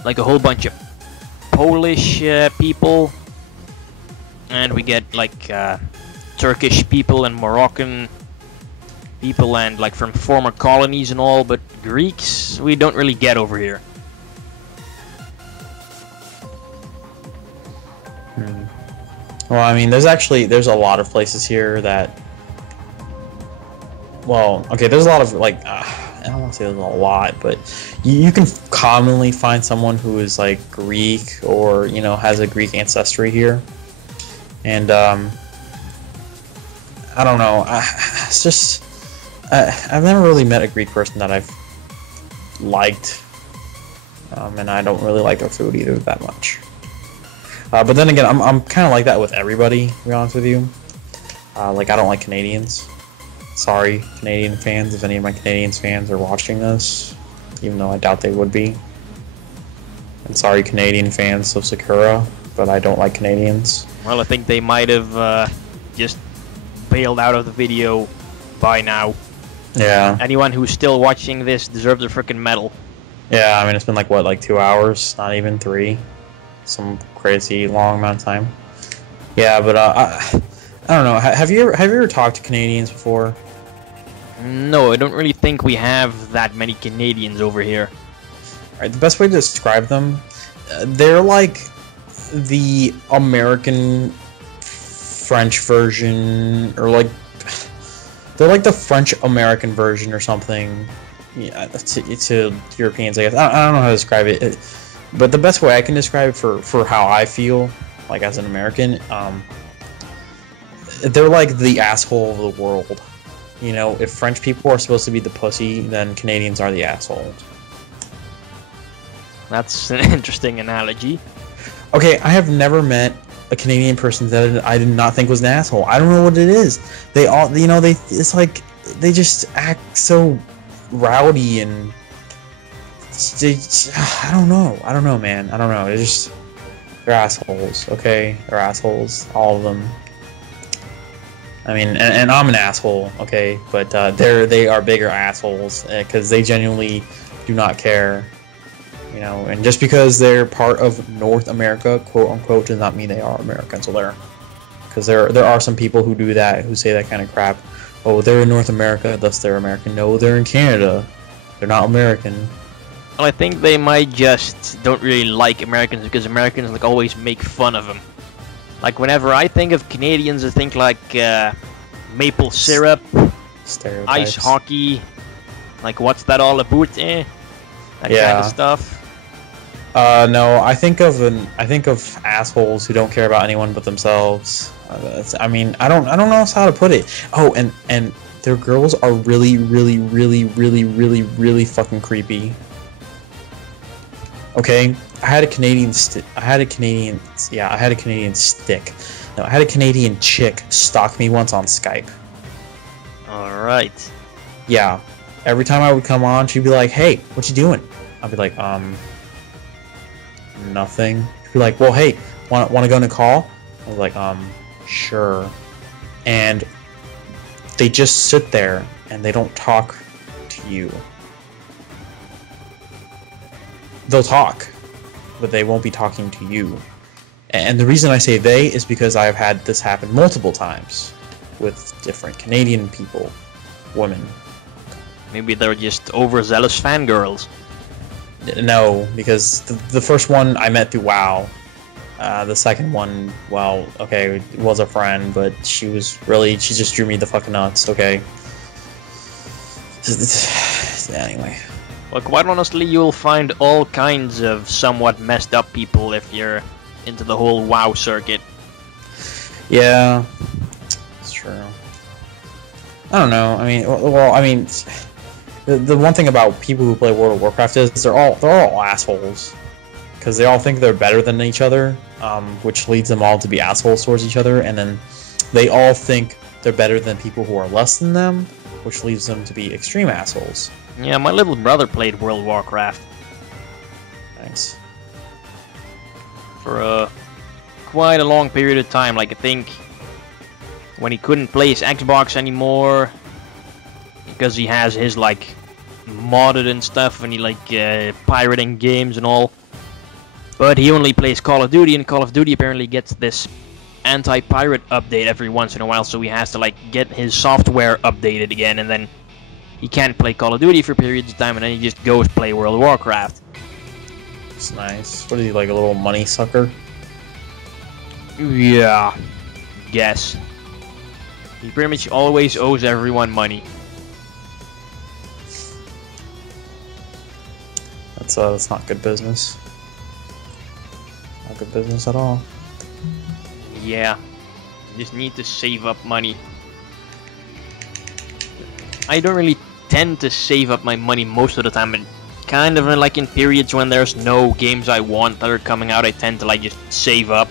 like a whole bunch of Polish people, and we get like Turkish people and Moroccan people, and like from former colonies and all, but Greeks we don't really get over here. Well, I mean, there's a lot of places here that. Well, okay, there's a lot of like. I don't want to say there's a lot, but you can commonly find someone who is like Greek or has a Greek ancestry here, and I don't know. It's just I've never really met a Greek person that I've liked, and I don't really like their food either that much. But then again, I'm kind of like that with everybody, to be honest with you. Like, I don't like Canadians. Sorry, Canadian fans, if any of my Canadian fans are watching this, even though I doubt they would be. And sorry, Canadian fans of Sakura, but I don't like Canadians. Well, I think they might have just bailed out of the video by now. Yeah. Anyone who's still watching this deserves a freaking medal. Yeah, I mean, it's been like, what, like 2 hours? Not even 3. Some crazy long amount of time. Yeah, but I don't know. Have you ever talked to Canadians before? No, I don't really think we have that many Canadians over here. Alright, the best way to describe them, they're like the American French version, or like they're like the French American version or something. Yeah, to Europeans, I guess. I don't know how to describe it, but the best way I can describe it for how I feel, like as an American, they're like the asshole of the world. If French people are supposed to be the pussy, then Canadians are the assholes. That's an interesting analogy. Okay, I have never met a Canadian person that I did not think was an asshole. I don't know what it is. They all, it's like they just act so rowdy and I don't know, man. I don't know. They're assholes. Okay, they're assholes, all of them. I mean, and I'm an asshole, okay, but they are bigger assholes because they genuinely do not care, and just because they're part of North America, quote unquote, does not mean they are Americans. So because there are some people who do that, who say that kind of crap. Oh, they're in North America, thus they're American. No, they're in Canada. They're not American. Well, I think they might just don't really like Americans because Americans like always make fun of them. Like, whenever I think of Canadians, I think like maple syrup, Stereotypes. ice hockey, like what's that all about, that kind of stuff. No, I think of assholes who don't care about anyone but themselves. I mean, I don't know how to put it. Oh, and their girls are really, really, really, really, really, really fucking creepy. Okay, I had a Canadian chick stalk me once on Skype. Alright. Yeah. Every time I would come on, she'd be like, "Hey, what you doing?" I'd be like, nothing. She'd be like, "Well, hey, want to go on a call?" I was like, sure. And they just sit there and they don't talk to you. They'll talk, but they won't be talking to you. And the reason I say they is because I've had this happen multiple times with different Canadian people, women. Maybe they're just overzealous fangirls. No, because the first one I met through WoW. The second one, well, okay, was a friend, but she just drew me the fucking nuts, okay? Anyway. Well, quite honestly, you'll find all kinds of somewhat messed up people if you're into the whole WoW circuit. Yeah, it's true. I don't know. I mean, the one thing about people who play World of Warcraft is they're all assholes because they all think they're better than each other, which leads them all to be assholes towards each other, and then they all think they're better than people who are less than them, which leads them to be extreme assholes. Yeah, my little brother played World of Warcraft. Nice. For quite a long period of time. Like, I think when he couldn't play his Xbox anymore because he has his like modded and stuff, and he like pirating games and all. But he only plays Call of Duty, and Call of Duty apparently gets this anti-pirate update every once in a while, so he has to like get his software updated again, and then he can't play Call of Duty for periods of time, and then he just goes play World of Warcraft. It's nice. What is he, like a little money sucker? Yeah. guess. He pretty much always owes everyone money. That's not good business. Not good business at all. Yeah, you just need to save up money. I don't really tend to save up my money most of the time, but kind of like in periods when there's no games I want that are coming out, I tend to like just save up.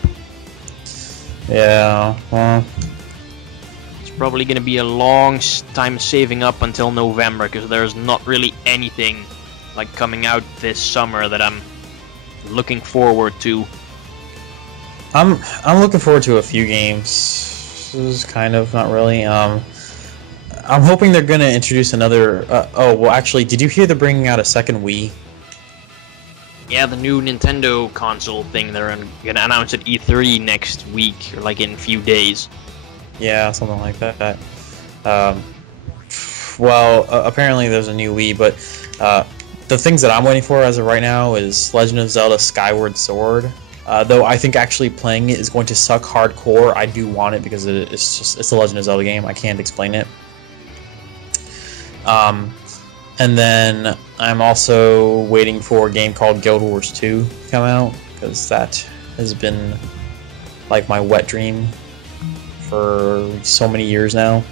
Yeah, well, it's probably gonna be a long time saving up until November, because there's not really anything like coming out this summer that I'm looking forward to. I'm looking forward to a few games. This is kind of not really. I'm hoping they're gonna introduce another. Oh well, actually, did you hear they're bringing out a second Wii? Yeah, the new Nintendo console thing they're gonna announce at E3 next week, or like in a few days. Yeah, something like that. Well, apparently there's a new Wii, but the things that I'm waiting for as of right now is Legend of Zelda Skyward Sword. Though I think actually playing it is going to suck hardcore. I do want it because it's a Legend of Zelda game. I can't explain it. And then I'm also waiting for a game called Guild Wars 2 to come out, because that has been like my wet dream for so many years now.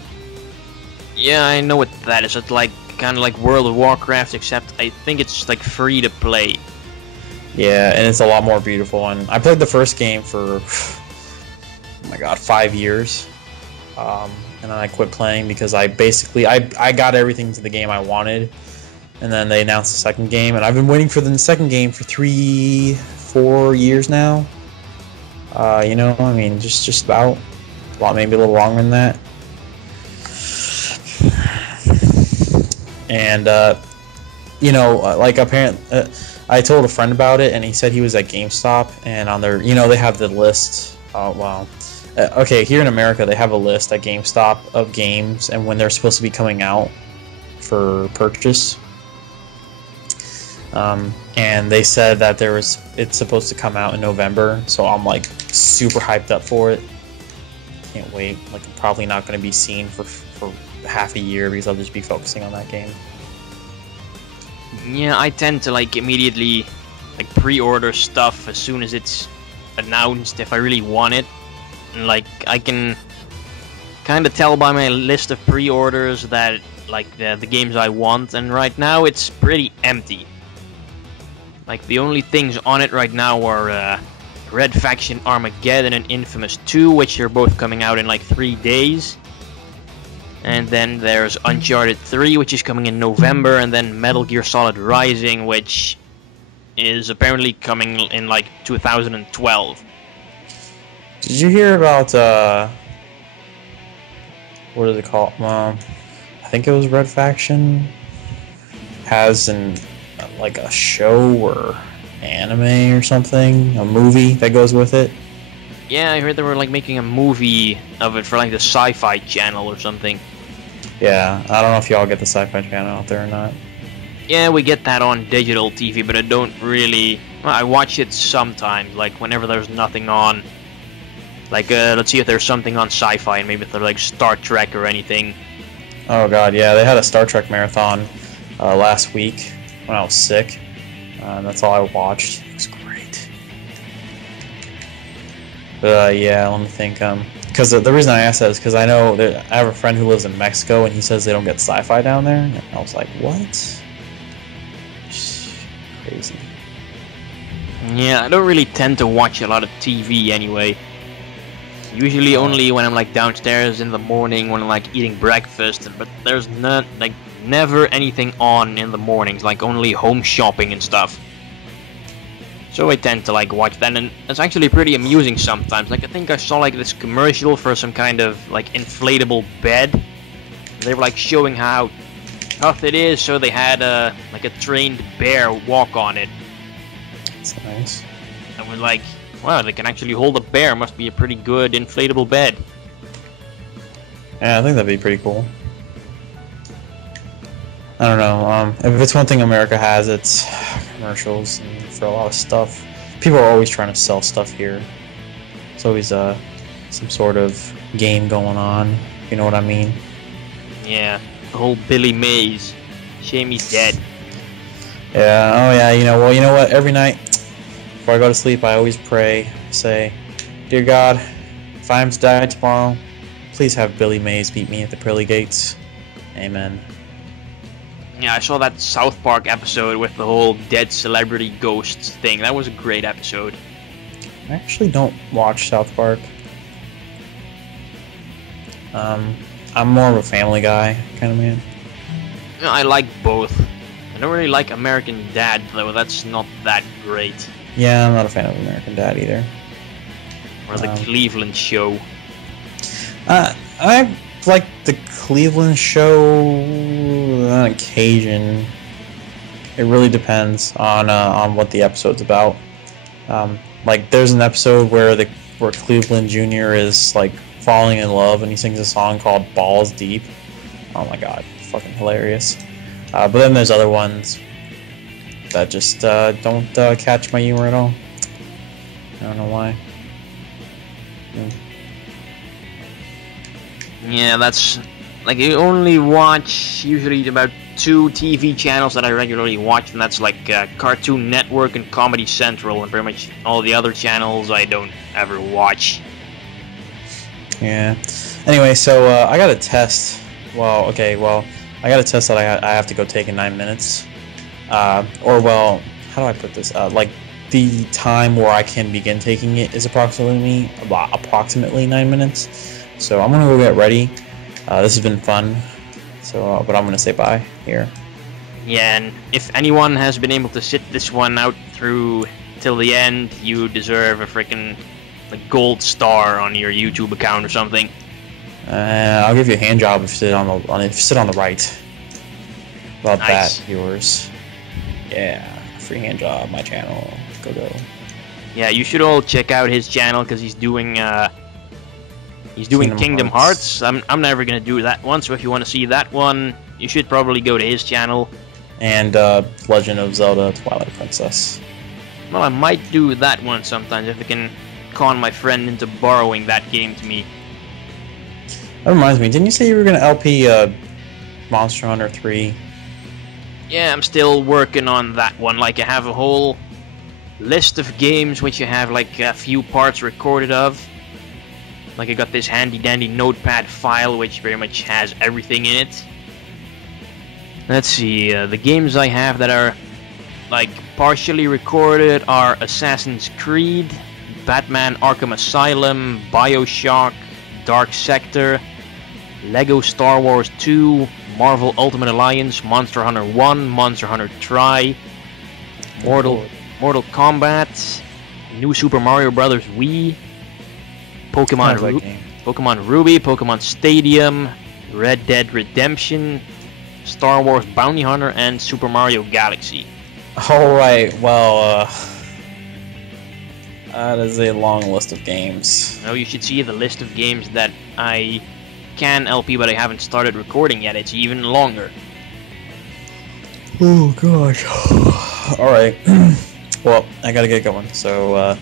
Yeah, I know what that is. It's like kind of like World of Warcraft, except I think it's like free to play. Yeah, and it's a lot more beautiful. And I played the first game for, oh my god, 5 years. And then I quit playing because I got everything to the game I wanted. And then they announced the second game, and I've been waiting for the second game for 3-4 years now. You know, I mean, just about. A lot, maybe a little longer than that. And, you know, like apparently, I told a friend about it, and he said he was at GameStop, and on their, you know, they have the list. Well, okay, here in America, they have a list at GameStop of games and when they're supposed to be coming out for purchase. And they said that it's supposed to come out in November, so I'm like super hyped up for it. Can't wait. Like, I'm probably not going to be seen for half a year because I'll just be focusing on that game. Yeah, I tend to like immediately like pre-order stuff as soon as it's announced if I really want it. And like I can kind of tell by my list of pre-orders that like the games I want, and right now it's pretty empty. Like the only things on it right now are Red Faction Armageddon and Infamous 2, which are both coming out in like 3 days. And then there's Uncharted 3, which is coming in November, and then Metal Gear Solid Rising, which is apparently coming in like 2012. Did you hear about what is it called? I think it was Red Faction has like a show or anime or something, a movie that goes with it. Yeah, I heard they were like making a movie of it for like the Sci-Fi Channel or something. Yeah, I don't know if y'all get the Sci-Fi Channel out there or not. Yeah, we get that on digital TV, but I don't really. Well, I watch it sometimes, like whenever there's nothing on. Like, let's see if there's something on Sci-Fi, and maybe if they're like Star Trek or anything. Oh god, yeah, they had a Star Trek marathon last week when I was sick. That's all I watched. It was great. But yeah, let me think. Because the reason I asked that is because I know that I have a friend who lives in Mexico, and he says they don't get Sci-Fi down there. And I was like, what? Crazy. Yeah, I don't really tend to watch a lot of TV anyway. Usually only when I'm like downstairs in the morning when I'm like eating breakfast, but there's not like never anything on in the mornings, like only home shopping and stuff. So I tend to like watch that, and it's actually pretty amusing sometimes. Like I think I saw like this commercial for some kind of like inflatable bed. They were like showing how tough it is, so they had like a trained bear walk on it. That's nice. I was like, wow, they can actually hold a bear. Must be a pretty good inflatable bed. Yeah, I think that'd be pretty cool. I don't know. If it's one thing America has, it's commercials and for a lot of stuff. People are always trying to sell stuff here. It's always some sort of game going on. You know what I mean? Yeah, the whole Billy Mays. Shame he's dead. Yeah. Oh yeah. Well, you know what? Every night before I go to sleep, I always pray. Say, "Dear God, if I am to die tomorrow, please have Billy Mays beat me at the pearly gates." Amen. Yeah, I saw that South Park episode with the whole dead celebrity ghosts thing. That was a great episode. I actually don't watch South Park. I'm more of a Family Guy kind of man. Yeah, I like both. I don't really like American Dad, though. That's not that great. Yeah, I'm not a fan of American Dad either. Or the Cleveland Show. I like the Cleveland Show on occasion. It really depends on what the episode's about. Like there's an episode where Cleveland Jr. is like falling in love and he sings a song called Balls Deep. Oh my god, fucking hilarious. But then there's other ones that just don't catch my humor at all. I don't know why. Yeah, that's like you only watch usually about 2 TV channels that I regularly watch, and that's like Cartoon Network and Comedy Central, and pretty much all the other channels I don't ever watch. Yeah. Anyway, so I got a test. I got a test that I have to go take in 9 minutes. How do I put this? Like the time where I can begin taking it is approximately 9 minutes. So I'm gonna go get ready. This has been fun. So, but I'm gonna say bye here. Yeah, and if anyone has been able to sit this one out through till the end, you deserve a freaking gold star on your YouTube account or something. I'll give you a hand job if you sit on the right. About nice. that, viewers. Yeah, free hand job, my channel. Go. Yeah, you should all check out his channel because he's doing Kingdom Hearts. I'm never gonna do that one, so if you want to see that one, you should probably go to his channel. And Legend of Zelda: Twilight Princess. Well, I might do that one sometimes if I can con my friend into borrowing that game to me. That reminds me, didn't you say you were gonna LP Monster Hunter 3? Yeah, I'm still working on that one. Like, I have a whole list of games which I have like a few parts recorded of. Like, I got this handy dandy notepad file which very much has everything in it. Let's see, the games I have that are like partially recorded are Assassin's Creed, Batman Arkham Asylum, BioShock, Dark Sector, Lego Star Wars 2, Marvel Ultimate Alliance, Monster Hunter 1, Monster Hunter Tri, Mortal Kombat, New Super Mario Bros. Wii, Pokemon Ruby, Pokemon Stadium, Red Dead Redemption, Star Wars Bounty Hunter, and Super Mario Galaxy. Alright, well, that is a long list of games. Now you should see the list of games that I can LP but I haven't started recording yet. It's even longer. Oh gosh. Alright. Well, I gotta get going, so